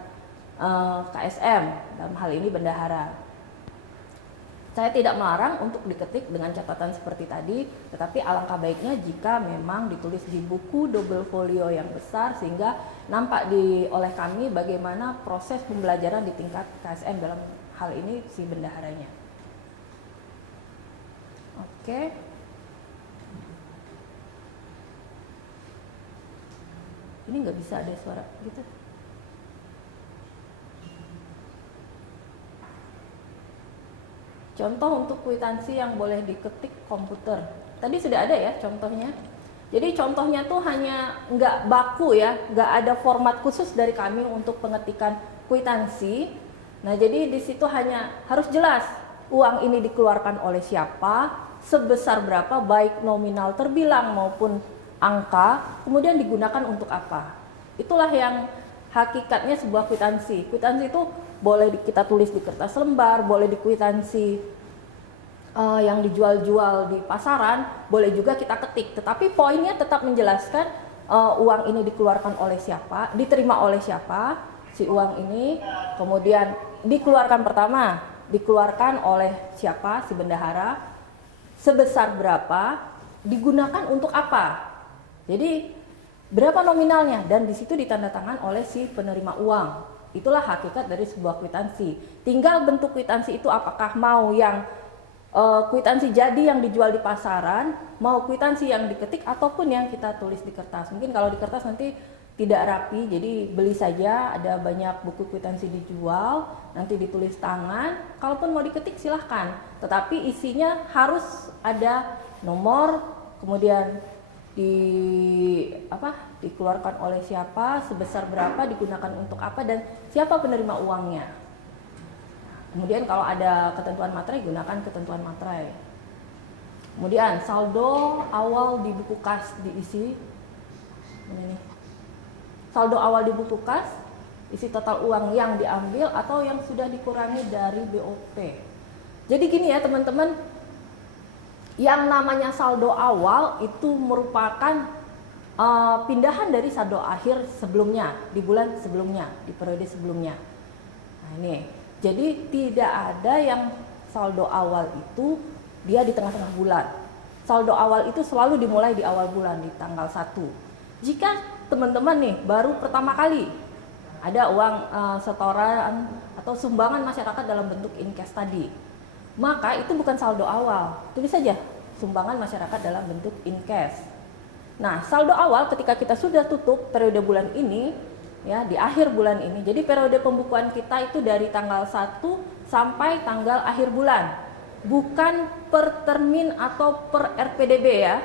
KSM, dalam hal ini bendahara. Saya tidak melarang untuk diketik dengan catatan seperti tadi, tetapi alangkah baiknya jika memang ditulis di buku double folio yang besar sehingga nampak oleh kami bagaimana proses pembelajaran di tingkat KSM dalam hal ini si bendaharanya. Oke. Ini nggak bisa ada suara gitu. Contoh untuk kwitansi yang boleh diketik komputer. Tadi sudah ada ya contohnya. Jadi contohnya tuh hanya nggak baku ya, nggak ada format khusus dari kami untuk pengetikan kwitansi. Nah, jadi di situ hanya harus jelas uang ini dikeluarkan oleh siapa, sebesar berapa, baik nominal terbilang maupun angka, kemudian digunakan untuk apa. Itulah yang hakikatnya sebuah kwitansi. Kwitansi itu boleh kita tulis di kertas lembar, boleh di kwitansi yang dijual-jual di pasaran, boleh juga kita ketik. Tetapi poinnya tetap menjelaskan uang ini dikeluarkan oleh siapa, diterima oleh siapa, si uang ini, kemudian dikeluarkan pertama, dikeluarkan oleh siapa, si bendahara, sebesar berapa, digunakan untuk apa. Jadi berapa nominalnya dan di situ ditandatangan oleh si penerima uang. Itulah hakikat dari sebuah kwitansi. Tinggal bentuk kwitansi itu apakah mau yang kwitansi jadi yang dijual di pasaran, mau kwitansi yang diketik ataupun yang kita tulis di kertas. Mungkin kalau di kertas nanti tidak rapi, jadi beli saja, ada banyak buku kwitansi dijual, nanti ditulis tangan. Kalaupun mau diketik silahkan, tetapi isinya harus ada nomor, kemudian dikeluarkan oleh siapa, sebesar berapa, digunakan untuk apa, dan siapa penerima uangnya. Kemudian kalau ada ketentuan materai, gunakan ketentuan materai. Kemudian saldo awal di buku kas diisi. Ini. Saldo awal di buku kas, isi total uang yang diambil atau yang sudah dikurangi dari BOP. Jadi gini ya teman-teman, yang namanya saldo awal itu merupakan pindahan dari saldo akhir sebelumnya, di bulan sebelumnya, di periode sebelumnya. Nah ini, jadi tidak ada yang saldo awal itu dia di tengah-tengah bulan. Saldo awal itu selalu dimulai di awal bulan, di tanggal 1. Jika teman-teman nih baru pertama kali ada uang setoran atau sumbangan masyarakat dalam bentuk in-cash tadi, maka itu bukan saldo awal. Tulis saja sumbangan masyarakat dalam bentuk in-cash. Nah, saldo awal ketika kita sudah tutup periode bulan ini, ya di akhir bulan ini. Jadi periode pembukuan kita itu dari tanggal 1 sampai tanggal akhir bulan. Bukan per termin atau per RPDB ya.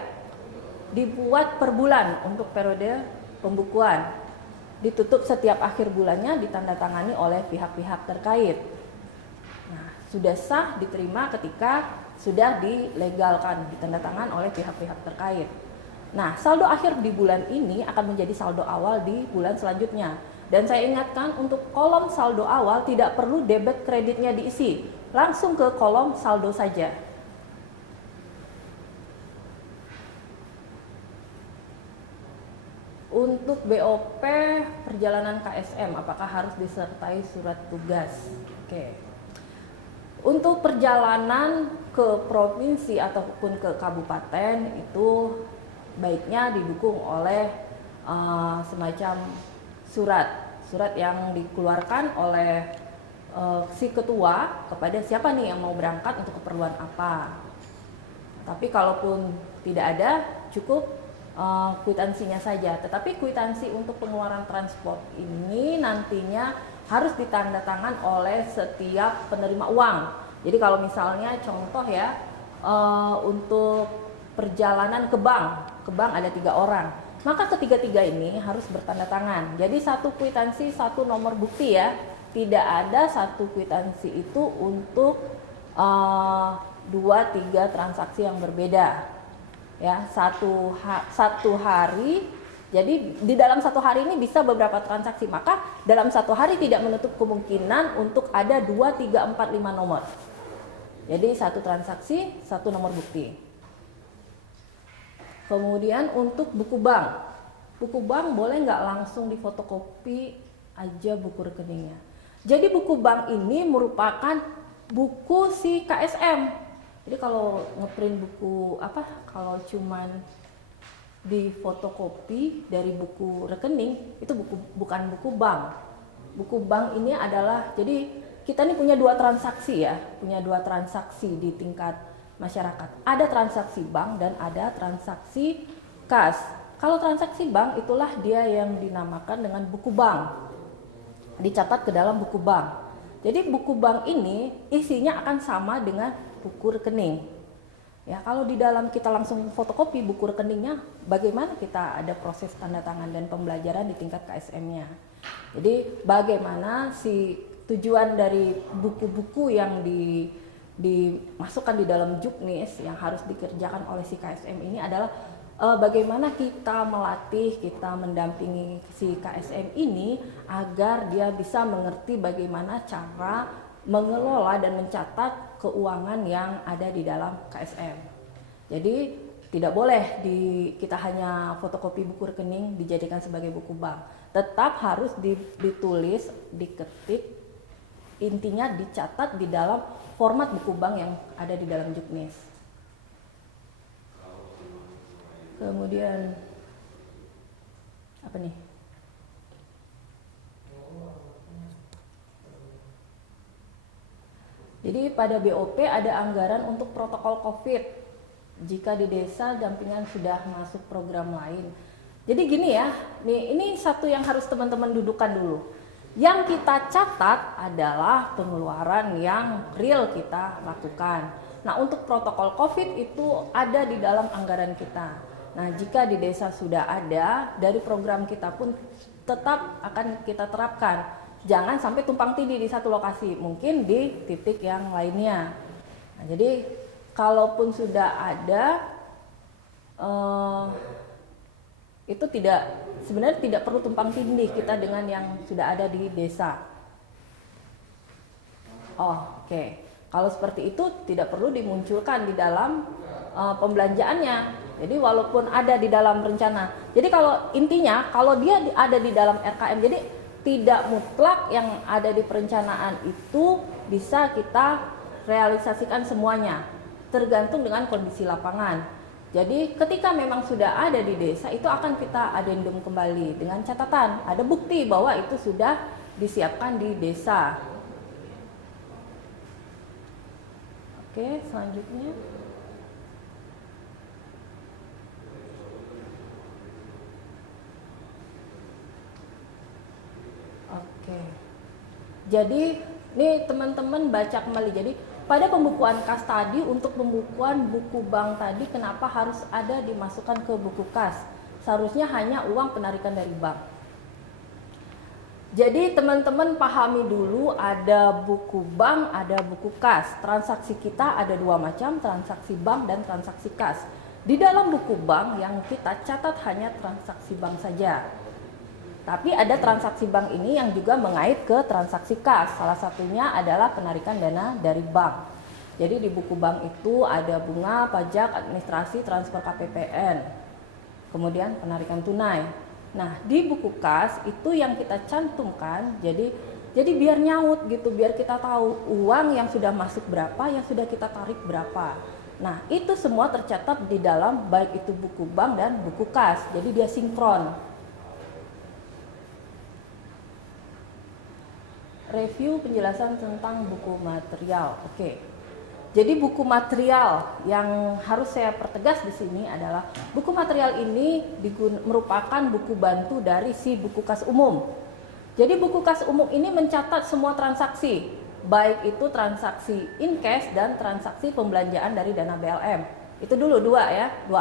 Dibuat per bulan untuk periode pembukuan. Ditutup setiap akhir bulannya, ditandatangani oleh pihak-pihak terkait. Sudah sah diterima ketika sudah dilegalkan, ditandatangan oleh pihak-pihak terkait. Nah, saldo akhir di bulan ini akan menjadi saldo awal di bulan selanjutnya. Dan saya ingatkan untuk kolom saldo awal tidak perlu debit kreditnya diisi, langsung ke kolom saldo saja. Untuk BOP perjalanan KSM, apakah harus disertai surat tugas? Oke. Untuk perjalanan ke provinsi ataupun ke kabupaten itu baiknya didukung oleh semacam surat yang dikeluarkan oleh si ketua kepada siapa nih yang mau berangkat untuk keperluan apa. Tapi kalaupun tidak ada, cukup kwitansinya saja. Tetapi kwitansi untuk pengeluaran transport ini nantinya harus ditandatangan oleh setiap penerima uang. Jadi kalau misalnya contoh ya, untuk perjalanan ke bank ada 3 orang, maka ketiga-tiga ini harus bertanda tangan. Jadi satu kwitansi, satu nomor bukti ya. Tidak ada satu kwitansi itu untuk 2-3 transaksi yang berbeda. Ya, satu hari. Jadi di dalam satu hari ini bisa beberapa transaksi, maka dalam satu hari tidak menutup kemungkinan untuk ada 2, 3, 4, 5 nomor. Jadi satu transaksi, satu nomor bukti. Kemudian untuk buku bank boleh nggak langsung difotokopi aja buku rekeningnya. Jadi buku bank ini merupakan buku si KSM. Jadi kalau ngeprint buku kalau cuman di fotokopi dari buku rekening itu bukan buku bank. Buku bank ini adalah, jadi kita ini punya 2 transaksi ya, punya 2 transaksi di tingkat masyarakat. Ada transaksi bank dan ada transaksi kas. Kalau transaksi bank itulah dia yang dinamakan dengan buku bank. Dicatat ke dalam buku bank. Jadi buku bank ini isinya akan sama dengan buku rekening. Ya, kalau di dalam kita langsung fotokopi buku rekeningnya, bagaimana kita ada proses tanda tangan dan pembelajaran di tingkat KSM-nya. Jadi bagaimana si tujuan dari buku-buku yang dimasukkan di dalam juknis yang harus dikerjakan oleh si KSM ini adalah bagaimana kita melatih, kita mendampingi si KSM ini agar dia bisa mengerti bagaimana cara mengelola dan mencatat keuangan yang ada di dalam KSM. Jadi tidak boleh kita hanya fotokopi buku rekening dijadikan sebagai buku bank. Tetap harus ditulis, diketik, intinya dicatat di dalam format buku bank yang ada di dalam juknis. Kemudian apa nih? Jadi pada BOP ada anggaran untuk protokol COVID jika di desa dampingan sudah masuk program lain. Jadi gini ya, ini satu yang harus teman-teman dudukkan dulu. Yang kita catat adalah pengeluaran yang real kita lakukan. Nah, untuk protokol COVID itu ada di dalam anggaran kita. Nah, jika di desa sudah ada, dari program kita pun tetap akan kita terapkan. Jangan sampai tumpang tindih di satu lokasi, mungkin di titik yang lainnya. Nah, jadi kalaupun sudah ada, itu sebenarnya tidak perlu tumpang tindih kita dengan yang sudah ada di desa. Oke. Kalau seperti itu tidak perlu dimunculkan di dalam pembelanjaannya. Jadi walaupun ada di dalam rencana. Jadi kalau intinya kalau dia ada di dalam RKM, jadi tidak mutlak yang ada di perencanaan itu bisa kita realisasikan semuanya. Tergantung dengan kondisi lapangan. Jadi ketika memang sudah ada di desa itu akan kita adendum kembali dengan catatan ada bukti bahwa itu sudah disiapkan di desa. Oke, selanjutnya. Oke. Jadi ini teman-teman baca kembali. Jadi pada pembukuan kas tadi, untuk pembukuan buku bank tadi kenapa harus ada dimasukkan ke buku kas? Seharusnya hanya uang penarikan dari bank. Jadi teman-teman pahami dulu, ada buku bank, ada buku kas. Transaksi kita ada 2 macam, transaksi bank dan transaksi kas. Di dalam buku bank yang kita catat hanya transaksi bank saja. Tapi ada transaksi bank ini yang juga mengait ke transaksi kas. Salah satunya adalah penarikan dana dari bank. Jadi di buku bank itu ada bunga, pajak, administrasi, transfer KPPN. Kemudian penarikan tunai. Nah, di buku kas itu yang kita cantumkan, jadi Jadi biar nyaut gitu, biar kita tahu uang yang sudah masuk berapa, yang sudah kita tarik berapa. Nah, itu semua tercatat di dalam baik itu buku bank dan buku kas. Jadi dia sinkron. Review penjelasan tentang buku material. Oke. Jadi buku material yang harus saya pertegas di sini adalah buku material ini merupakan buku bantu dari si buku kas umum. Jadi buku kas umum ini mencatat semua transaksi, baik itu transaksi in cash dan transaksi pembelanjaan dari dana BLM. Itu dulu dua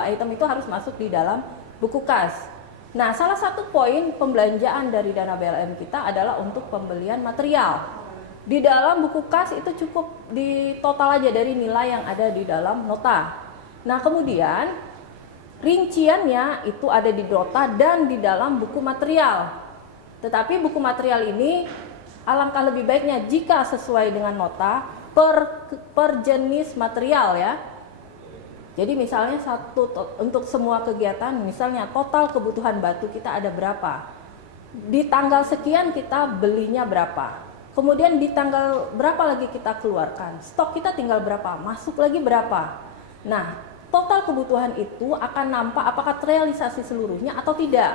item itu harus masuk di dalam buku kas. Nah, salah satu poin pembelanjaan dari dana BLM kita adalah untuk pembelian material. Di dalam buku kas itu cukup di total aja dari nilai yang ada di dalam nota. Nah, kemudian rinciannya itu ada di nota dan di dalam buku material. Tetapi buku material ini alangkah lebih baiknya jika sesuai dengan nota per jenis material ya. Jadi misalnya untuk semua kegiatan, misalnya total kebutuhan batu kita ada berapa. Di tanggal sekian kita belinya berapa. Kemudian di tanggal berapa lagi kita keluarkan. Stok kita tinggal berapa, masuk lagi berapa. Nah, total kebutuhan itu akan nampak apakah terrealisasi seluruhnya atau tidak.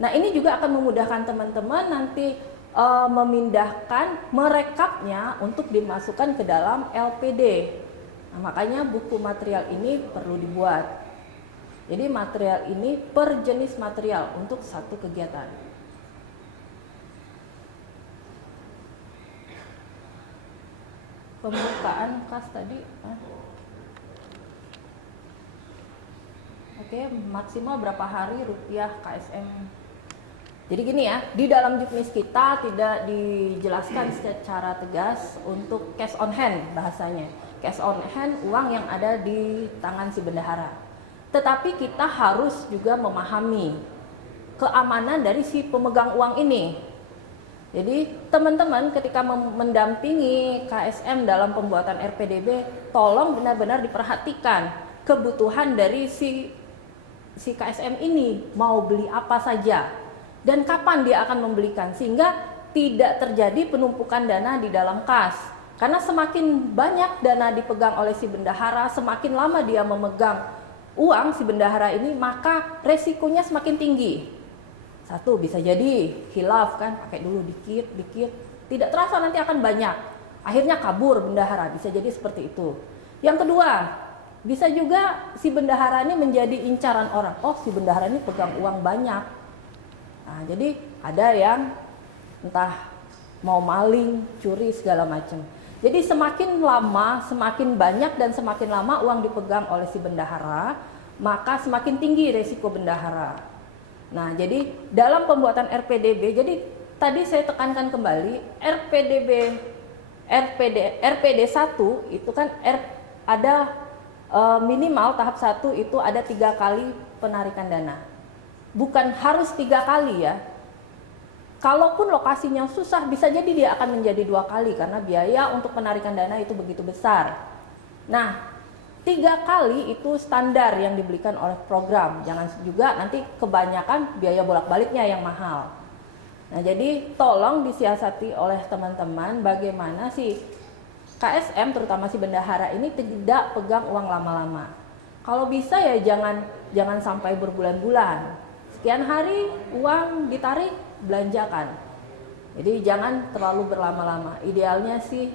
Nah, ini juga akan memudahkan teman-teman nanti memindahkan, merekapnya untuk dimasukkan ke dalam LPD. Nah, makanya buku material ini perlu dibuat. Jadi material ini per jenis material untuk satu kegiatan. Pembukaan kas tadi. Oke, maksimal berapa hari rupiah KSM. Jadi gini ya, di dalam juknis kita tidak dijelaskan secara tegas untuk cash on hand bahasanya. Cash on hand uang yang ada di tangan si bendahara. Tetapi kita harus juga memahami keamanan dari si pemegang uang ini. Jadi teman-teman ketika mendampingi KSM dalam pembuatan RPDB, tolong benar-benar diperhatikan kebutuhan dari si KSM ini mau beli apa saja. Dan kapan dia akan membelikan sehingga tidak terjadi penumpukan dana di dalam kas. Karena semakin banyak dana dipegang oleh si bendahara, semakin lama dia memegang uang si bendahara ini, maka resikonya semakin tinggi. Satu, bisa jadi khilaf kan, pakai dulu dikit, tidak terasa nanti akan banyak. Akhirnya kabur bendahara, bisa jadi seperti itu. Yang kedua, bisa juga si bendahara ini menjadi incaran orang. Oh, si bendahara ini pegang uang banyak. Nah, jadi ada yang entah mau maling, curi segala macam. Jadi semakin lama, semakin banyak dan semakin lama uang dipegang oleh si bendahara, maka semakin tinggi resiko bendahara. Nah, jadi dalam pembuatan RPDB, jadi tadi saya tekankan kembali RPD 1 itu kan ada minimal tahap 1 itu ada 3 kali penarikan dana. Bukan harus 3 kali ya. Kalaupun lokasinya susah, bisa jadi dia akan menjadi 2 kali karena biaya untuk penarikan dana itu begitu besar. Nah, 3 kali itu standar yang diberikan oleh program. Jangan juga nanti kebanyakan biaya bolak-baliknya yang mahal. Nah, jadi tolong disiasati oleh teman-teman bagaimana si KSM terutama si bendahara ini tidak pegang uang lama-lama. Kalau bisa ya jangan sampai berbulan-bulan. Sekian hari uang ditarik, belanjakan. Jadi jangan terlalu berlama-lama. Idealnya sih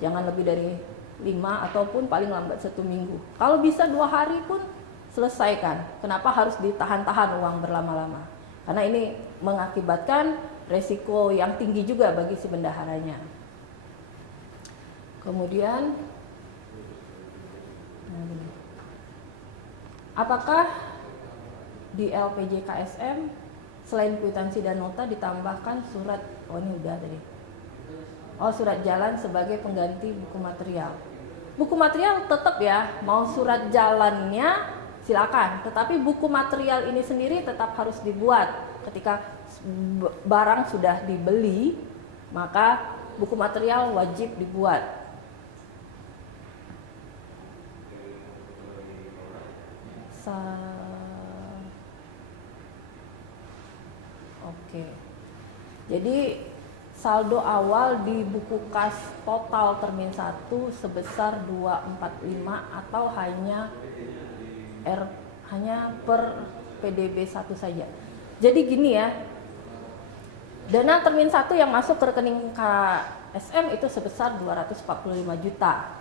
jangan lebih dari 5 ataupun paling lambat 1 minggu. Kalau bisa 2 hari pun selesaikan. Kenapa harus ditahan-tahan uang berlama-lama? Karena ini mengakibatkan resiko yang tinggi juga bagi si bendaharanya. Kemudian apakah di LPJ KSM selain kwitansi dan nota ditambahkan surat, surat jalan sebagai pengganti buku material. Buku material tetap ya, mau surat jalannya silakan, tetapi buku material ini sendiri tetap harus dibuat. Ketika barang sudah dibeli, maka buku material wajib dibuat. Oke. Jadi saldo awal di buku kas total termin 1 sebesar 245 atau hanya per PDB 1 saja. Jadi gini ya, dana termin 1 yang masuk ke rekening KSM itu sebesar 245 juta.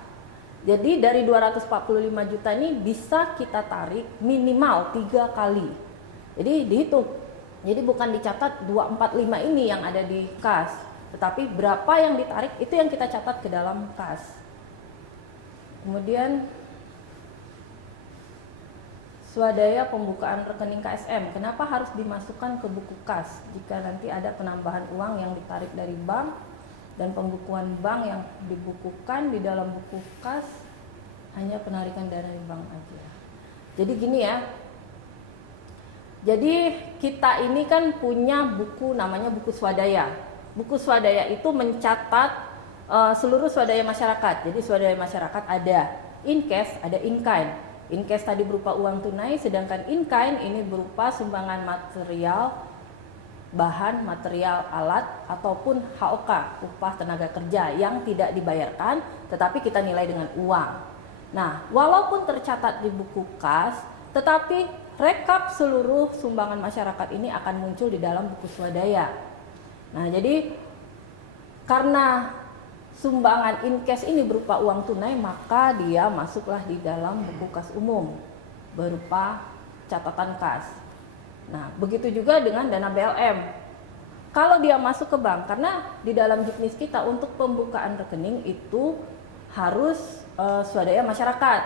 Jadi dari 245 juta ini bisa kita tarik minimal 3 kali. Jadi dihitung. Jadi bukan dicatat 245 ini yang ada di kas, tetapi berapa yang ditarik itu yang kita catat ke dalam kas. Kemudian swadaya pembukaan rekening KSM. Kenapa harus dimasukkan ke buku kas jika nanti ada penambahan uang yang ditarik dari bank dan pembukuan bank yang dibukukan di dalam buku kas hanya penarikan dana di bank aja. Jadi gini ya. Jadi kita ini kan punya buku namanya buku swadaya. Buku swadaya itu mencatat seluruh swadaya masyarakat. Jadi swadaya masyarakat ada in cash, ada in kind. In cash tadi berupa uang tunai, sedangkan in kind ini berupa sumbangan material, bahan, material, alat, ataupun HOK, upah tenaga kerja yang tidak dibayarkan, tetapi kita nilai dengan uang. Nah, walaupun tercatat di buku kas, tetapi rekap seluruh sumbangan masyarakat ini akan muncul di dalam buku swadaya. Nah, jadi karena sumbangan in cash ini berupa uang tunai, maka dia masuklah di dalam buku kas umum berupa catatan kas. Nah, begitu juga dengan dana BLM. Kalau dia masuk ke bank, karena di dalam juknis kita untuk pembukaan rekening itu harus swadaya masyarakat.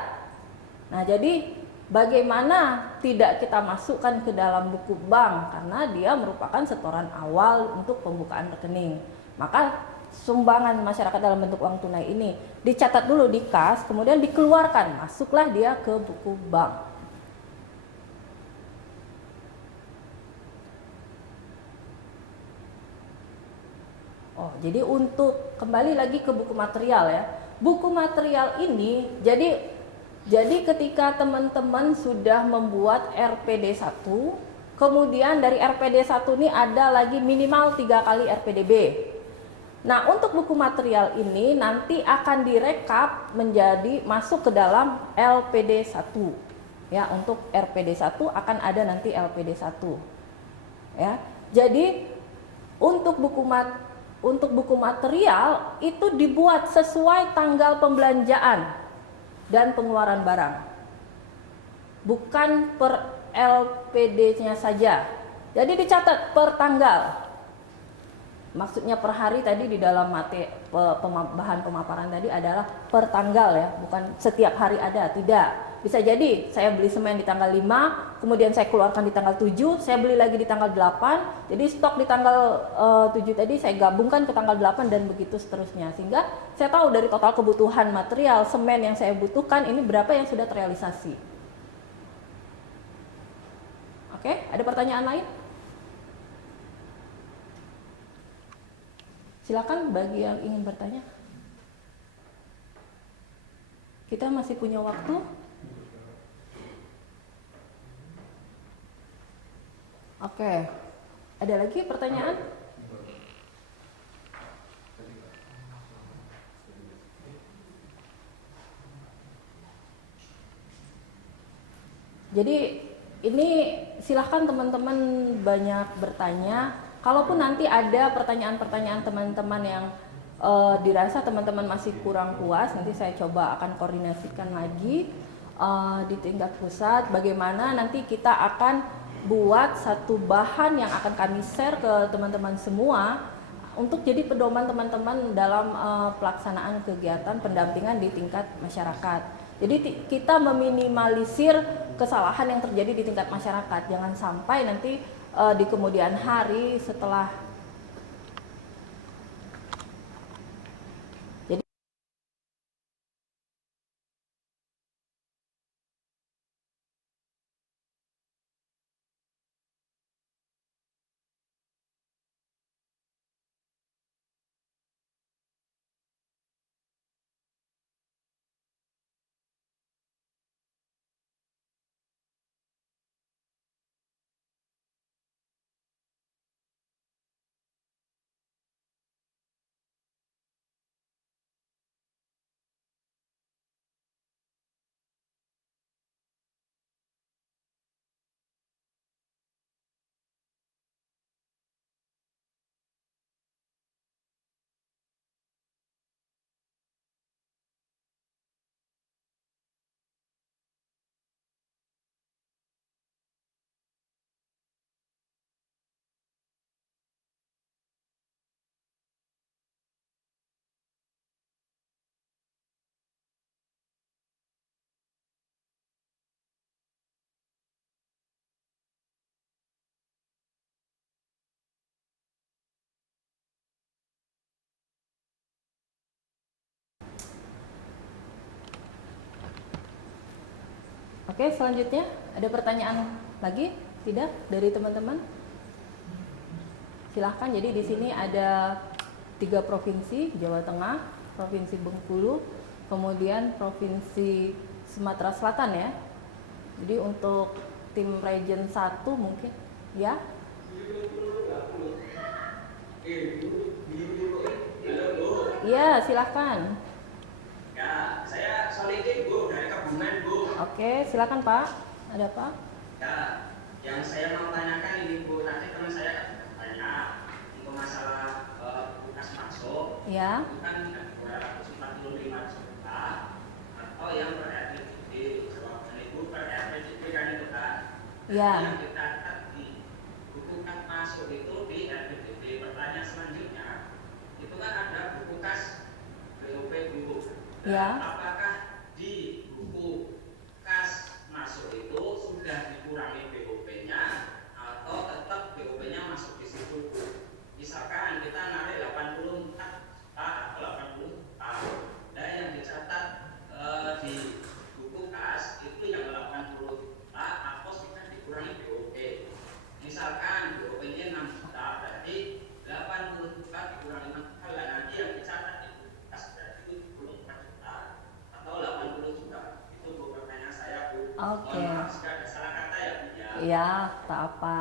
Nah, jadi bagaimana tidak kita masukkan ke dalam buku bank karena dia merupakan setoran awal untuk pembukaan rekening. Maka sumbangan masyarakat dalam bentuk uang tunai ini dicatat dulu di kas, kemudian dikeluarkan, masuklah dia ke buku bank. Oh, jadi untuk kembali lagi ke buku material ya. Buku material ini jadi ketika teman-teman sudah membuat RPD 1, kemudian dari RPD 1 ini ada lagi minimal 3 kali RPDB. Nah, untuk buku material ini nanti akan direkap menjadi masuk ke dalam LPD 1. Ya, untuk RPD 1 akan ada nanti LPD 1. Ya. Jadi untuk buku material itu dibuat sesuai tanggal pembelanjaan dan pengeluaran barang, bukan per LPD-nya saja. Jadi dicatat per tanggal. Maksudnya per hari tadi di dalam bahan pemaparan tadi adalah per tanggal ya, bukan setiap hari ada, tidak. Bisa jadi saya beli semen di tanggal 5, kemudian saya keluarkan di tanggal 7, saya beli lagi di tanggal 8, jadi stok di tanggal 7 tadi saya gabungkan ke tanggal 8 dan begitu seterusnya. Sehingga saya tahu dari total kebutuhan material semen yang saya butuhkan ini berapa yang sudah terrealisasi. Oke, ada pertanyaan lain? Silakan bagi yang ingin bertanya. Kita masih punya waktu. Oke, ada lagi pertanyaan? Jadi ini silahkan teman-teman banyak bertanya. Kalaupun nanti ada pertanyaan-pertanyaan teman-teman yang dirasa teman-teman masih kurang puas, nanti saya coba akan koordinasikan lagi di tingkat pusat. Bagaimana nanti kita akan buat satu bahan yang akan kami share ke teman-teman semua untuk jadi pedoman teman-teman dalam pelaksanaan kegiatan pendampingan di tingkat masyarakat. Jadi kita meminimalisir kesalahan yang terjadi di tingkat masyarakat. Jangan sampai nanti di kemudian hari setelah Oke, selanjutnya ada pertanyaan lagi? Tidak dari teman-teman? Silahkan. Jadi di sini ada 3 provinsi, Jawa Tengah, Provinsi Bengkulu, kemudian Provinsi Sumatera Selatan ya. Jadi untuk tim region 1 mungkin ya. Iya, silahkan. Ya, saya Solikin Bu, dari Kebumen Bu. Oke, silakan Pak. Ada apa? Ya, yang saya mau tanyakan ini Bu, tadi teman saya kan bertanya untuk masalah bekas masuk, Ya. itu kan 245 juta atau yang per RPJP, jawaban Ibu per RPJP kan itu kan. Ya. Yang dicatat di buku kas masuk itu di RPJP. Pertanyaan selanjutnya, itu kan ada buku kas BOP Bu. Ya. Apakah di buku kas masuk itu sudah dikurangi BOP-nya atau tetap BOP-nya masuk di situ? Misalkan kita narik 84 juta atau 80 juta, dan yang dicatat di buku kas itu yang 80 juta atau sudah dikurangi BOP. Misalkan BOP-nya 6 juta, berarti 80 juta dikurangi 6 juta, nanti yang dicatat di buku kas berarti 24 juta atau 80 juta. Itu Bu, pertanyaan saya Bu. Oke. Mohon maaf jika ada salah kata ya Bu ya. Ya, tak apa.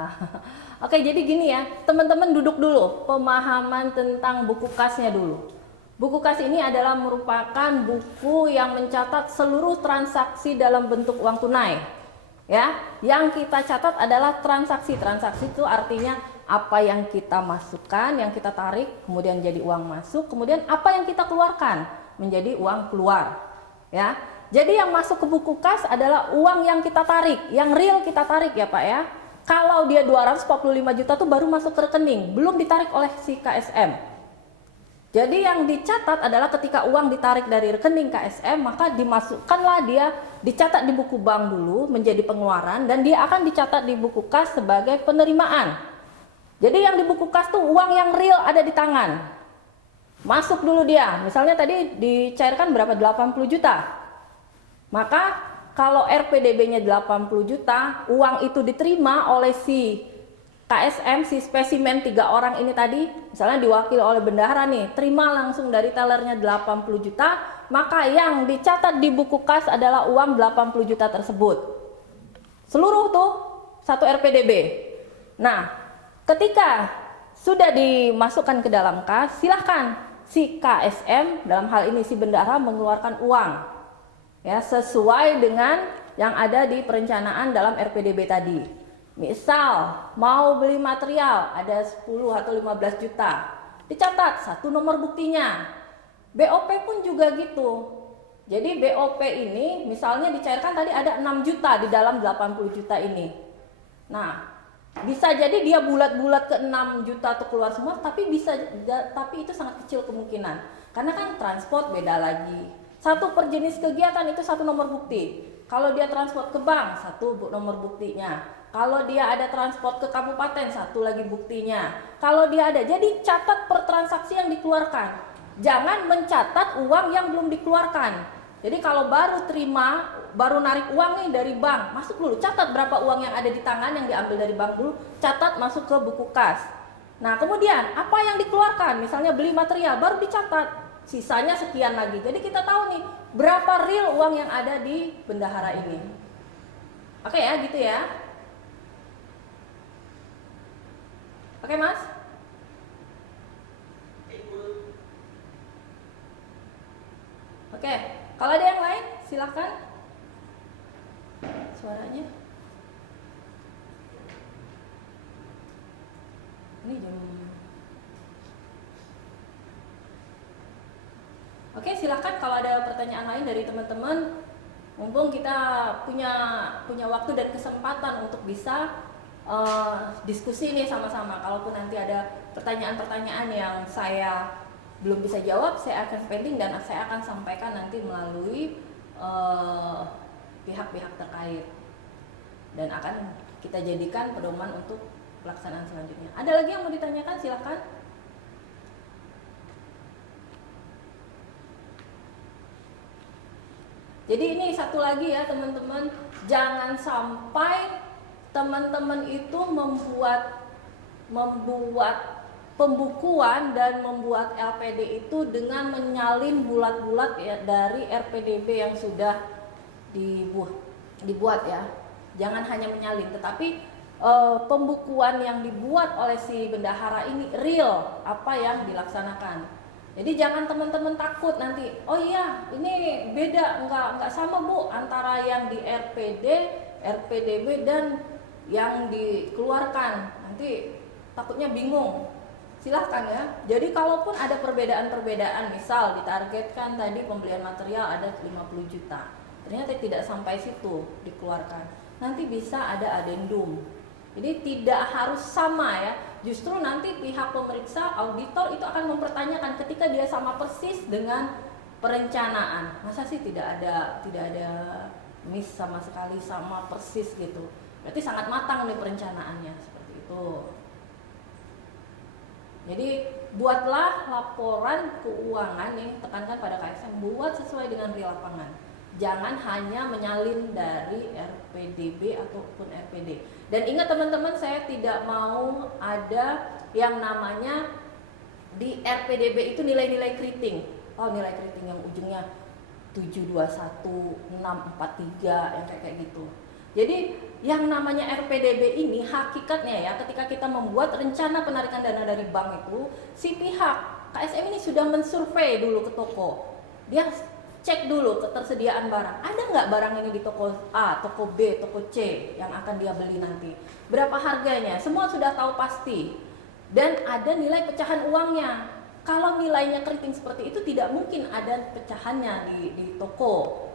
Oke, jadi gini ya, teman-teman duduk dulu, pemahaman tentang buku kasnya dulu. Buku kas ini adalah merupakan buku yang mencatat seluruh transaksi dalam bentuk uang tunai. Ya, yang kita catat adalah transaksi. Transaksi itu artinya apa yang kita masukkan, yang kita tarik, kemudian jadi uang masuk, kemudian apa yang kita keluarkan menjadi uang keluar. Ya. Jadi yang masuk ke buku kas adalah uang yang kita tarik, yang real kita tarik ya Pak ya. Kalau dia 245 juta tuh baru masuk ke rekening, belum ditarik oleh si KSM. Jadi yang dicatat adalah ketika uang ditarik dari rekening KSM, maka dimasukkanlah dia, dicatat di buku bank dulu menjadi pengeluaran, dan dia akan dicatat di buku kas sebagai penerimaan. Jadi yang di buku kas tuh uang yang real ada di tangan. Masuk dulu dia, misalnya tadi dicairkan berapa? 80 juta. Maka kalau RPDB-nya 80 juta, uang itu diterima oleh si KSM, si spesimen 3 orang ini tadi, misalnya diwakili oleh bendahara nih, terima langsung dari tellernya 80 juta, maka yang dicatat di buku kas adalah uang 80 juta tersebut. Seluruh tuh satu RPDB. Nah, ketika sudah dimasukkan ke dalam kas, silahkan si KSM, dalam hal ini si bendahara, mengeluarkan uang. Ya, sesuai dengan yang ada di perencanaan dalam RPDB tadi. Misal mau beli material ada 10 atau 15 juta, dicatat satu nomor buktinya. BOP pun juga gitu. Jadi BOP ini misalnya dicairkan tadi ada 6 juta di dalam 80 juta ini. Nah, bisa jadi dia bulat-bulat ke 6 juta atau keluar semua, tapi itu sangat kecil kemungkinan. Karena kan transport beda lagi. Satu per jenis kegiatan itu satu nomor bukti. Kalau dia transport ke bank, satu nomor buktinya. Kalau dia ada transport ke kabupaten, satu lagi buktinya. Kalau dia ada, jadi catat per transaksi yang dikeluarkan. Jangan mencatat uang yang belum dikeluarkan. Jadi kalau baru narik uang nih dari bank, masuk dulu, catat berapa uang yang ada di tangan yang diambil dari bank dulu, catat masuk ke buku kas. Nah kemudian apa yang dikeluarkan, misalnya beli material, baru dicatat. Sisanya sekian lagi. Jadi kita tahu nih berapa real uang yang ada di bendahara ini. Oke ya, gitu ya. Oke Mas? Oke, kalau ada yang lain silakan. Suaranya. Ini jam. Oke, silakan kalau ada pertanyaan lain dari teman-teman. Mumpung kita punya waktu dan kesempatan untuk bisa diskusi nih sama-sama. Kalaupun nanti ada pertanyaan-pertanyaan yang saya belum bisa jawab, saya akan pending dan saya akan sampaikan nanti melalui pihak-pihak terkait dan akan kita jadikan pedoman untuk pelaksanaan selanjutnya. Ada lagi yang mau ditanyakan? Silakan. Jadi ini satu lagi ya teman-teman, jangan sampai teman-teman itu membuat pembukuan dan membuat LPD itu dengan menyalin bulat-bulat ya dari RPDB yang sudah dibuat ya. Jangan hanya menyalin, tetapi pembukuan yang dibuat oleh si bendahara ini real apa yang dilaksanakan. Jadi jangan teman-teman takut nanti, oh iya ini beda, enggak sama Bu antara yang di RPD, RPDB dan yang dikeluarkan. Nanti takutnya bingung. Silahkan ya. Jadi kalaupun ada perbedaan-perbedaan, misal ditargetkan tadi pembelian material ada 50 juta, ternyata tidak sampai situ dikeluarkan, nanti bisa ada adendum. Jadi tidak harus sama ya. Justru nanti pihak pemeriksa, auditor itu akan mempertanyakan ketika dia sama persis dengan perencanaan. Masa sih tidak ada miss sama sekali, sama persis gitu. Berarti sangat matang nih perencanaannya, seperti itu. Jadi buatlah laporan keuangan nih, tekankan pada KSM, buat sesuai dengan real lapangan. Jangan hanya menyalin dari RPDB ataupun RPD. Dan ingat teman-teman, saya tidak mau ada yang namanya di RPDB itu nilai-nilai keriting. Oh, nilai keriting yang ujungnya 721, 643 yang kayak gitu. Jadi yang namanya RPDB ini hakikatnya ya, ketika kita membuat rencana penarikan dana dari bank itu, si pihak KSM ini sudah mensurvei dulu ke toko. Dia cek dulu ketersediaan barang. Ada nggak barang ini di toko A, toko B, toko C yang akan dia beli nanti? Berapa harganya? Semua sudah tahu pasti. Dan ada nilai pecahan uangnya. Kalau nilainya keriting seperti itu, tidak mungkin ada pecahannya di toko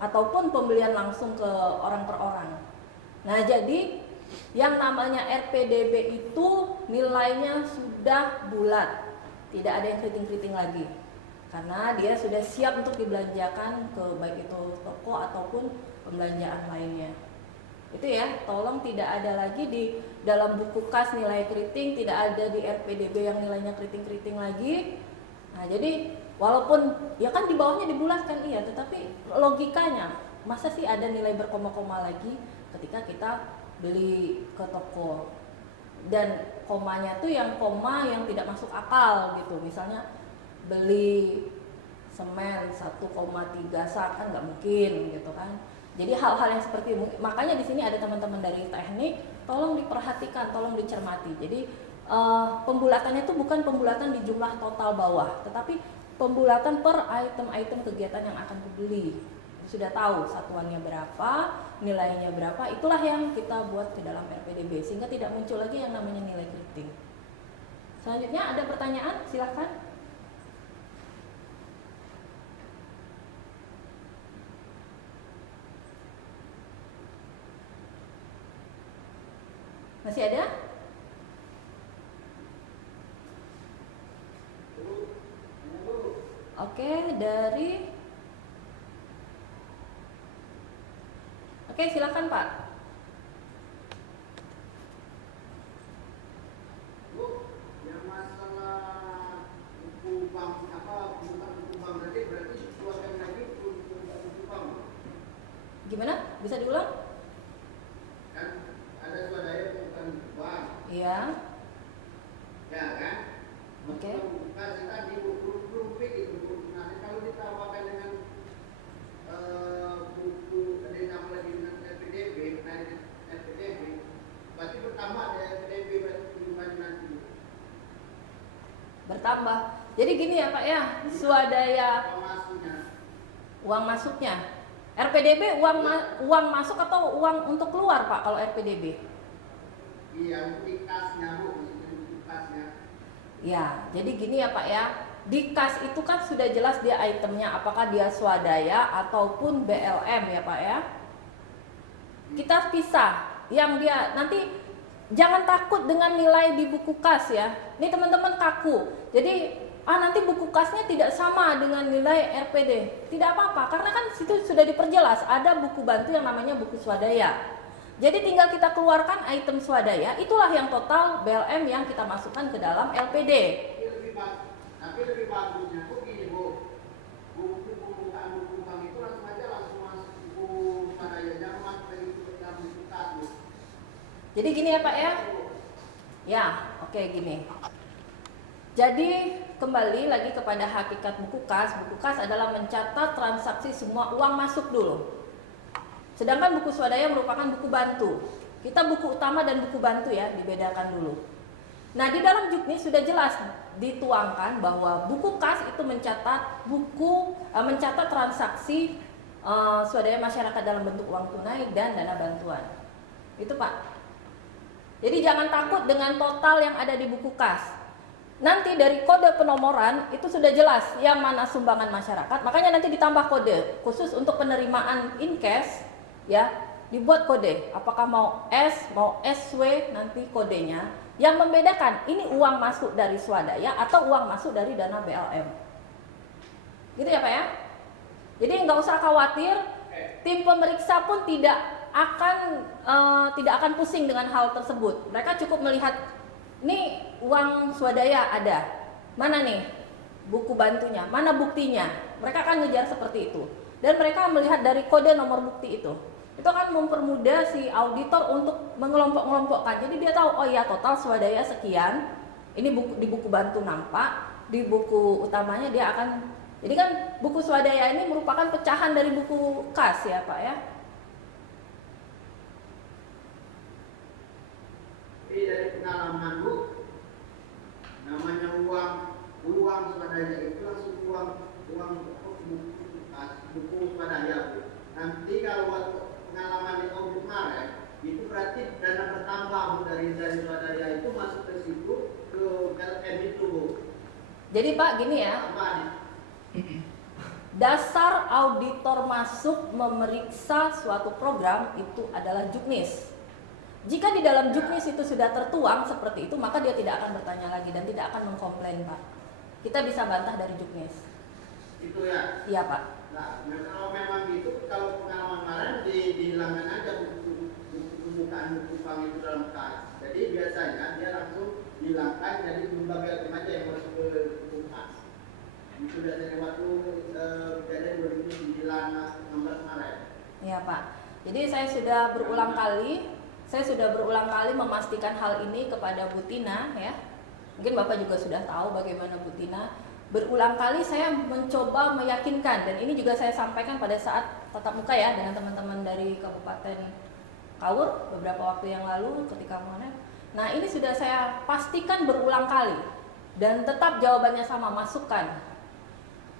ataupun pembelian langsung ke orang per orang. Nah, jadi yang namanya RPDB itu nilainya sudah bulat, tidak ada yang keriting-keriting lagi, karena dia sudah siap untuk dibelanjakan ke baik itu toko ataupun pembelanjaan lainnya. Itu ya, tolong tidak ada lagi di dalam buku kas nilai keriting, tidak ada di RPDB yang nilainya keriting-keriting lagi. Nah, jadi walaupun ya kan di bawahnya dibulatkan, iya, tetapi logikanya masa sih ada nilai berkoma-koma lagi ketika kita beli ke toko, dan komanya tuh yang koma yang tidak masuk akal gitu. Misalnya beli semen 1,3 sak kan nggak mungkin gitu kan. Jadi hal-hal yang seperti itu, makanya di sini ada teman-teman dari teknik, tolong diperhatikan, tolong dicermati. Jadi pembulatannya itu bukan pembulatan di jumlah total bawah, tetapi pembulatan per item-item kegiatan yang akan dibeli. Sudah tahu satuannya berapa, nilainya berapa, itulah yang kita buat ke dalam RPDB, sehingga tidak muncul lagi yang namanya nilai keriting. Selanjutnya ada pertanyaan, silahkan. Masih ada? Oke, Oke, silakan Pak. Bu, yang masalah buku bank buku bank berarti keluarkan lagi buku bank. Gimana? Bisa diulang? Kan ada swadaya bukan bank. Iya. Ya kan? Oke. Kasih tadi belum itu Bu. Nanti kalau ditambahkan dengan buku ditambah lagi dengan RPDB, berarti bertambah ada RPDB berarti nanti. Bertambah. Jadi gini ya Pak ya, swadaya uang masuknya. RPDB uang masuk atau uang untuk keluar Pak kalau RPDB? Iya, di kasnya Bu, di kasnya. Ya, jadi gini ya Pak ya, di kas itu kan sudah jelas dia itemnya, apakah dia swadaya ataupun BLM ya Pak ya. Kita pisah, yang dia nanti jangan takut dengan nilai di buku kas ya. Ini teman-teman kaku, jadi nanti buku kasnya tidak sama dengan nilai RPD. Tidak apa-apa, karena kan situ sudah diperjelas, ada buku bantu yang namanya buku swadaya. Jadi tinggal kita keluarkan item swadaya, itulah yang total BLM yang kita masukkan ke dalam LPD. Tapi lebih bagusnya begini Bu, buku pembukaan buku bank itu langsung aja Jadi gini ya Pak ya. Ya, oke gini. Jadi kembali lagi kepada hakikat buku kas. Buku kas adalah mencatat transaksi semua uang masuk dulu. Sedangkan buku swadaya merupakan buku bantu. Kita buku utama dan buku bantu ya, dibedakan dulu. Nah, di dalam juknis sudah jelas dituangkan bahwa buku kas itu mencatat transaksi swadaya masyarakat dalam bentuk uang tunai dan dana bantuan. Itu Pak. Jadi jangan takut dengan total yang ada di buku kas. Nanti dari kode penomoran itu sudah jelas yang mana sumbangan masyarakat. Makanya nanti ditambah kode khusus untuk penerimaan in cash ya, dibuat kode. Apakah mau S, mau SW nanti kodenya yang membedakan ini uang masuk dari swadaya atau uang masuk dari dana BLM. Gitu ya Pak ya. Jadi nggak usah khawatir, tim pemeriksa pun tidak akan pusing dengan hal tersebut. Mereka cukup melihat nih uang swadaya ada, mana nih buku bantunya, mana buktinya. Mereka akan ngejar seperti itu. Dan mereka melihat dari kode nomor bukti itu. Itu akan mempermudah si auditor untuk mengelompok-kelompokkan. Jadi dia tahu, oh ya total swadaya sekian. Ini di buku bantu nampak, di buku utamanya dia akan. Jadi kan buku swadaya ini merupakan pecahan dari buku kas ya Pak ya. Jadi dari pengalaman Bu, namanya uang swadaya itu langsung buku swadaya Bu. Nanti kalau waktu pengalaman di tahun kemarin itu berarti dana bertambah Bu, dari swadaya itu masuk ke situ ke LM itu Bu. Jadi Pak gini ya. Dasar auditor masuk memeriksa suatu program itu adalah juknis. Jika di dalam juknis itu sudah tertuang seperti itu, maka dia tidak akan bertanya lagi dan tidak akan mengkomplain Pak. Kita bisa bantah dari juknis. Itu ya? Iya Pak. Nah, kalau memang gitu, kalau pengalaman kemarin dihilangkan aja pembukaan buku bank itu dalam kas. Jadi biasanya dia langsung hilangkan, jadi lembaga aja yang masuk ke buku kas. Itu biasanya waktu kejadian 2009 kemarin. Iya Pak. Jadi saya sudah berulang kali memastikan hal ini kepada Bu Tina ya. Mungkin Bapak juga sudah tahu bagaimana Bu Tina. Berulang kali saya mencoba meyakinkan, dan ini juga saya sampaikan pada saat tatap muka ya dengan teman-teman dari Kabupaten Kaur beberapa waktu yang lalu ketika mana. Nah, ini sudah saya pastikan berulang kali dan tetap jawabannya sama, masukkan.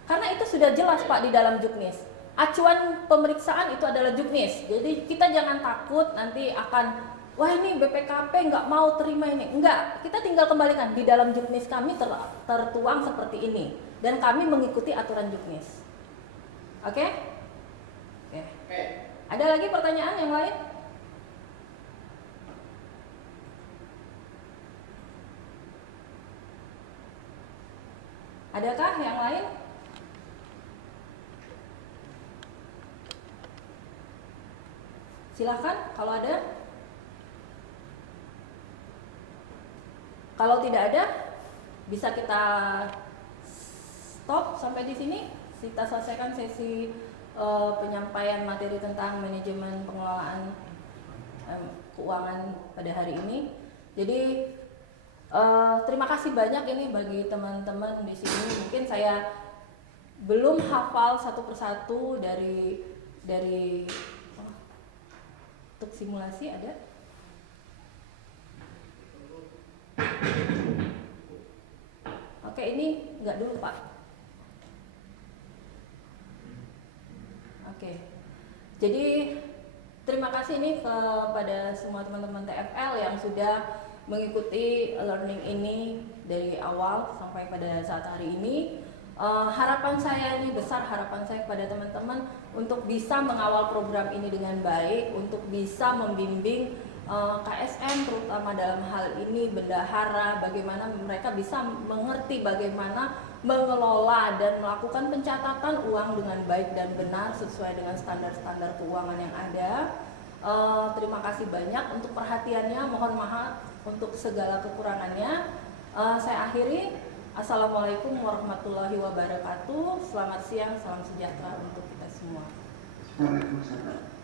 Karena itu sudah jelas Pak di dalam juknis. Acuan pemeriksaan itu adalah juknis. Jadi kita jangan takut nanti akan, wah ini BPKP nggak mau terima ini. Enggak, kita tinggal kembalikan. Di dalam juknis kami tertuang seperti ini. Dan kami mengikuti aturan juknis. Oke? Oke. Ada lagi pertanyaan yang lain? Adakah yang lain? Silakan kalau ada. Kalau tidak ada, bisa kita stop sampai di sini. Kita selesaikan sesi penyampaian materi tentang manajemen pengelolaan keuangan pada hari ini. Jadi terima kasih banyak ini bagi teman-teman di sini. Mungkin saya belum hafal satu persatu dari untuk simulasi ada. Oke, ini enggak dulu Pak. Oke. Jadi terima kasih ini kepada semua teman-teman TFL yang sudah mengikuti learning ini dari awal sampai pada saat hari ini. Harapan saya ini besar, harapan saya kepada teman-teman untuk bisa mengawal program ini dengan baik, untuk bisa membimbing KSM terutama dalam hal ini bendahara, bagaimana mereka bisa mengerti bagaimana mengelola dan melakukan pencatatan uang dengan baik dan benar sesuai dengan standar-standar keuangan yang ada. Terima kasih banyak untuk perhatiannya, mohon maaf untuk segala kekurangannya. Saya akhiri. Assalamualaikum warahmatullahi wabarakatuh. Selamat siang, salam sejahtera untuk kita semua. Waalaikumsalam.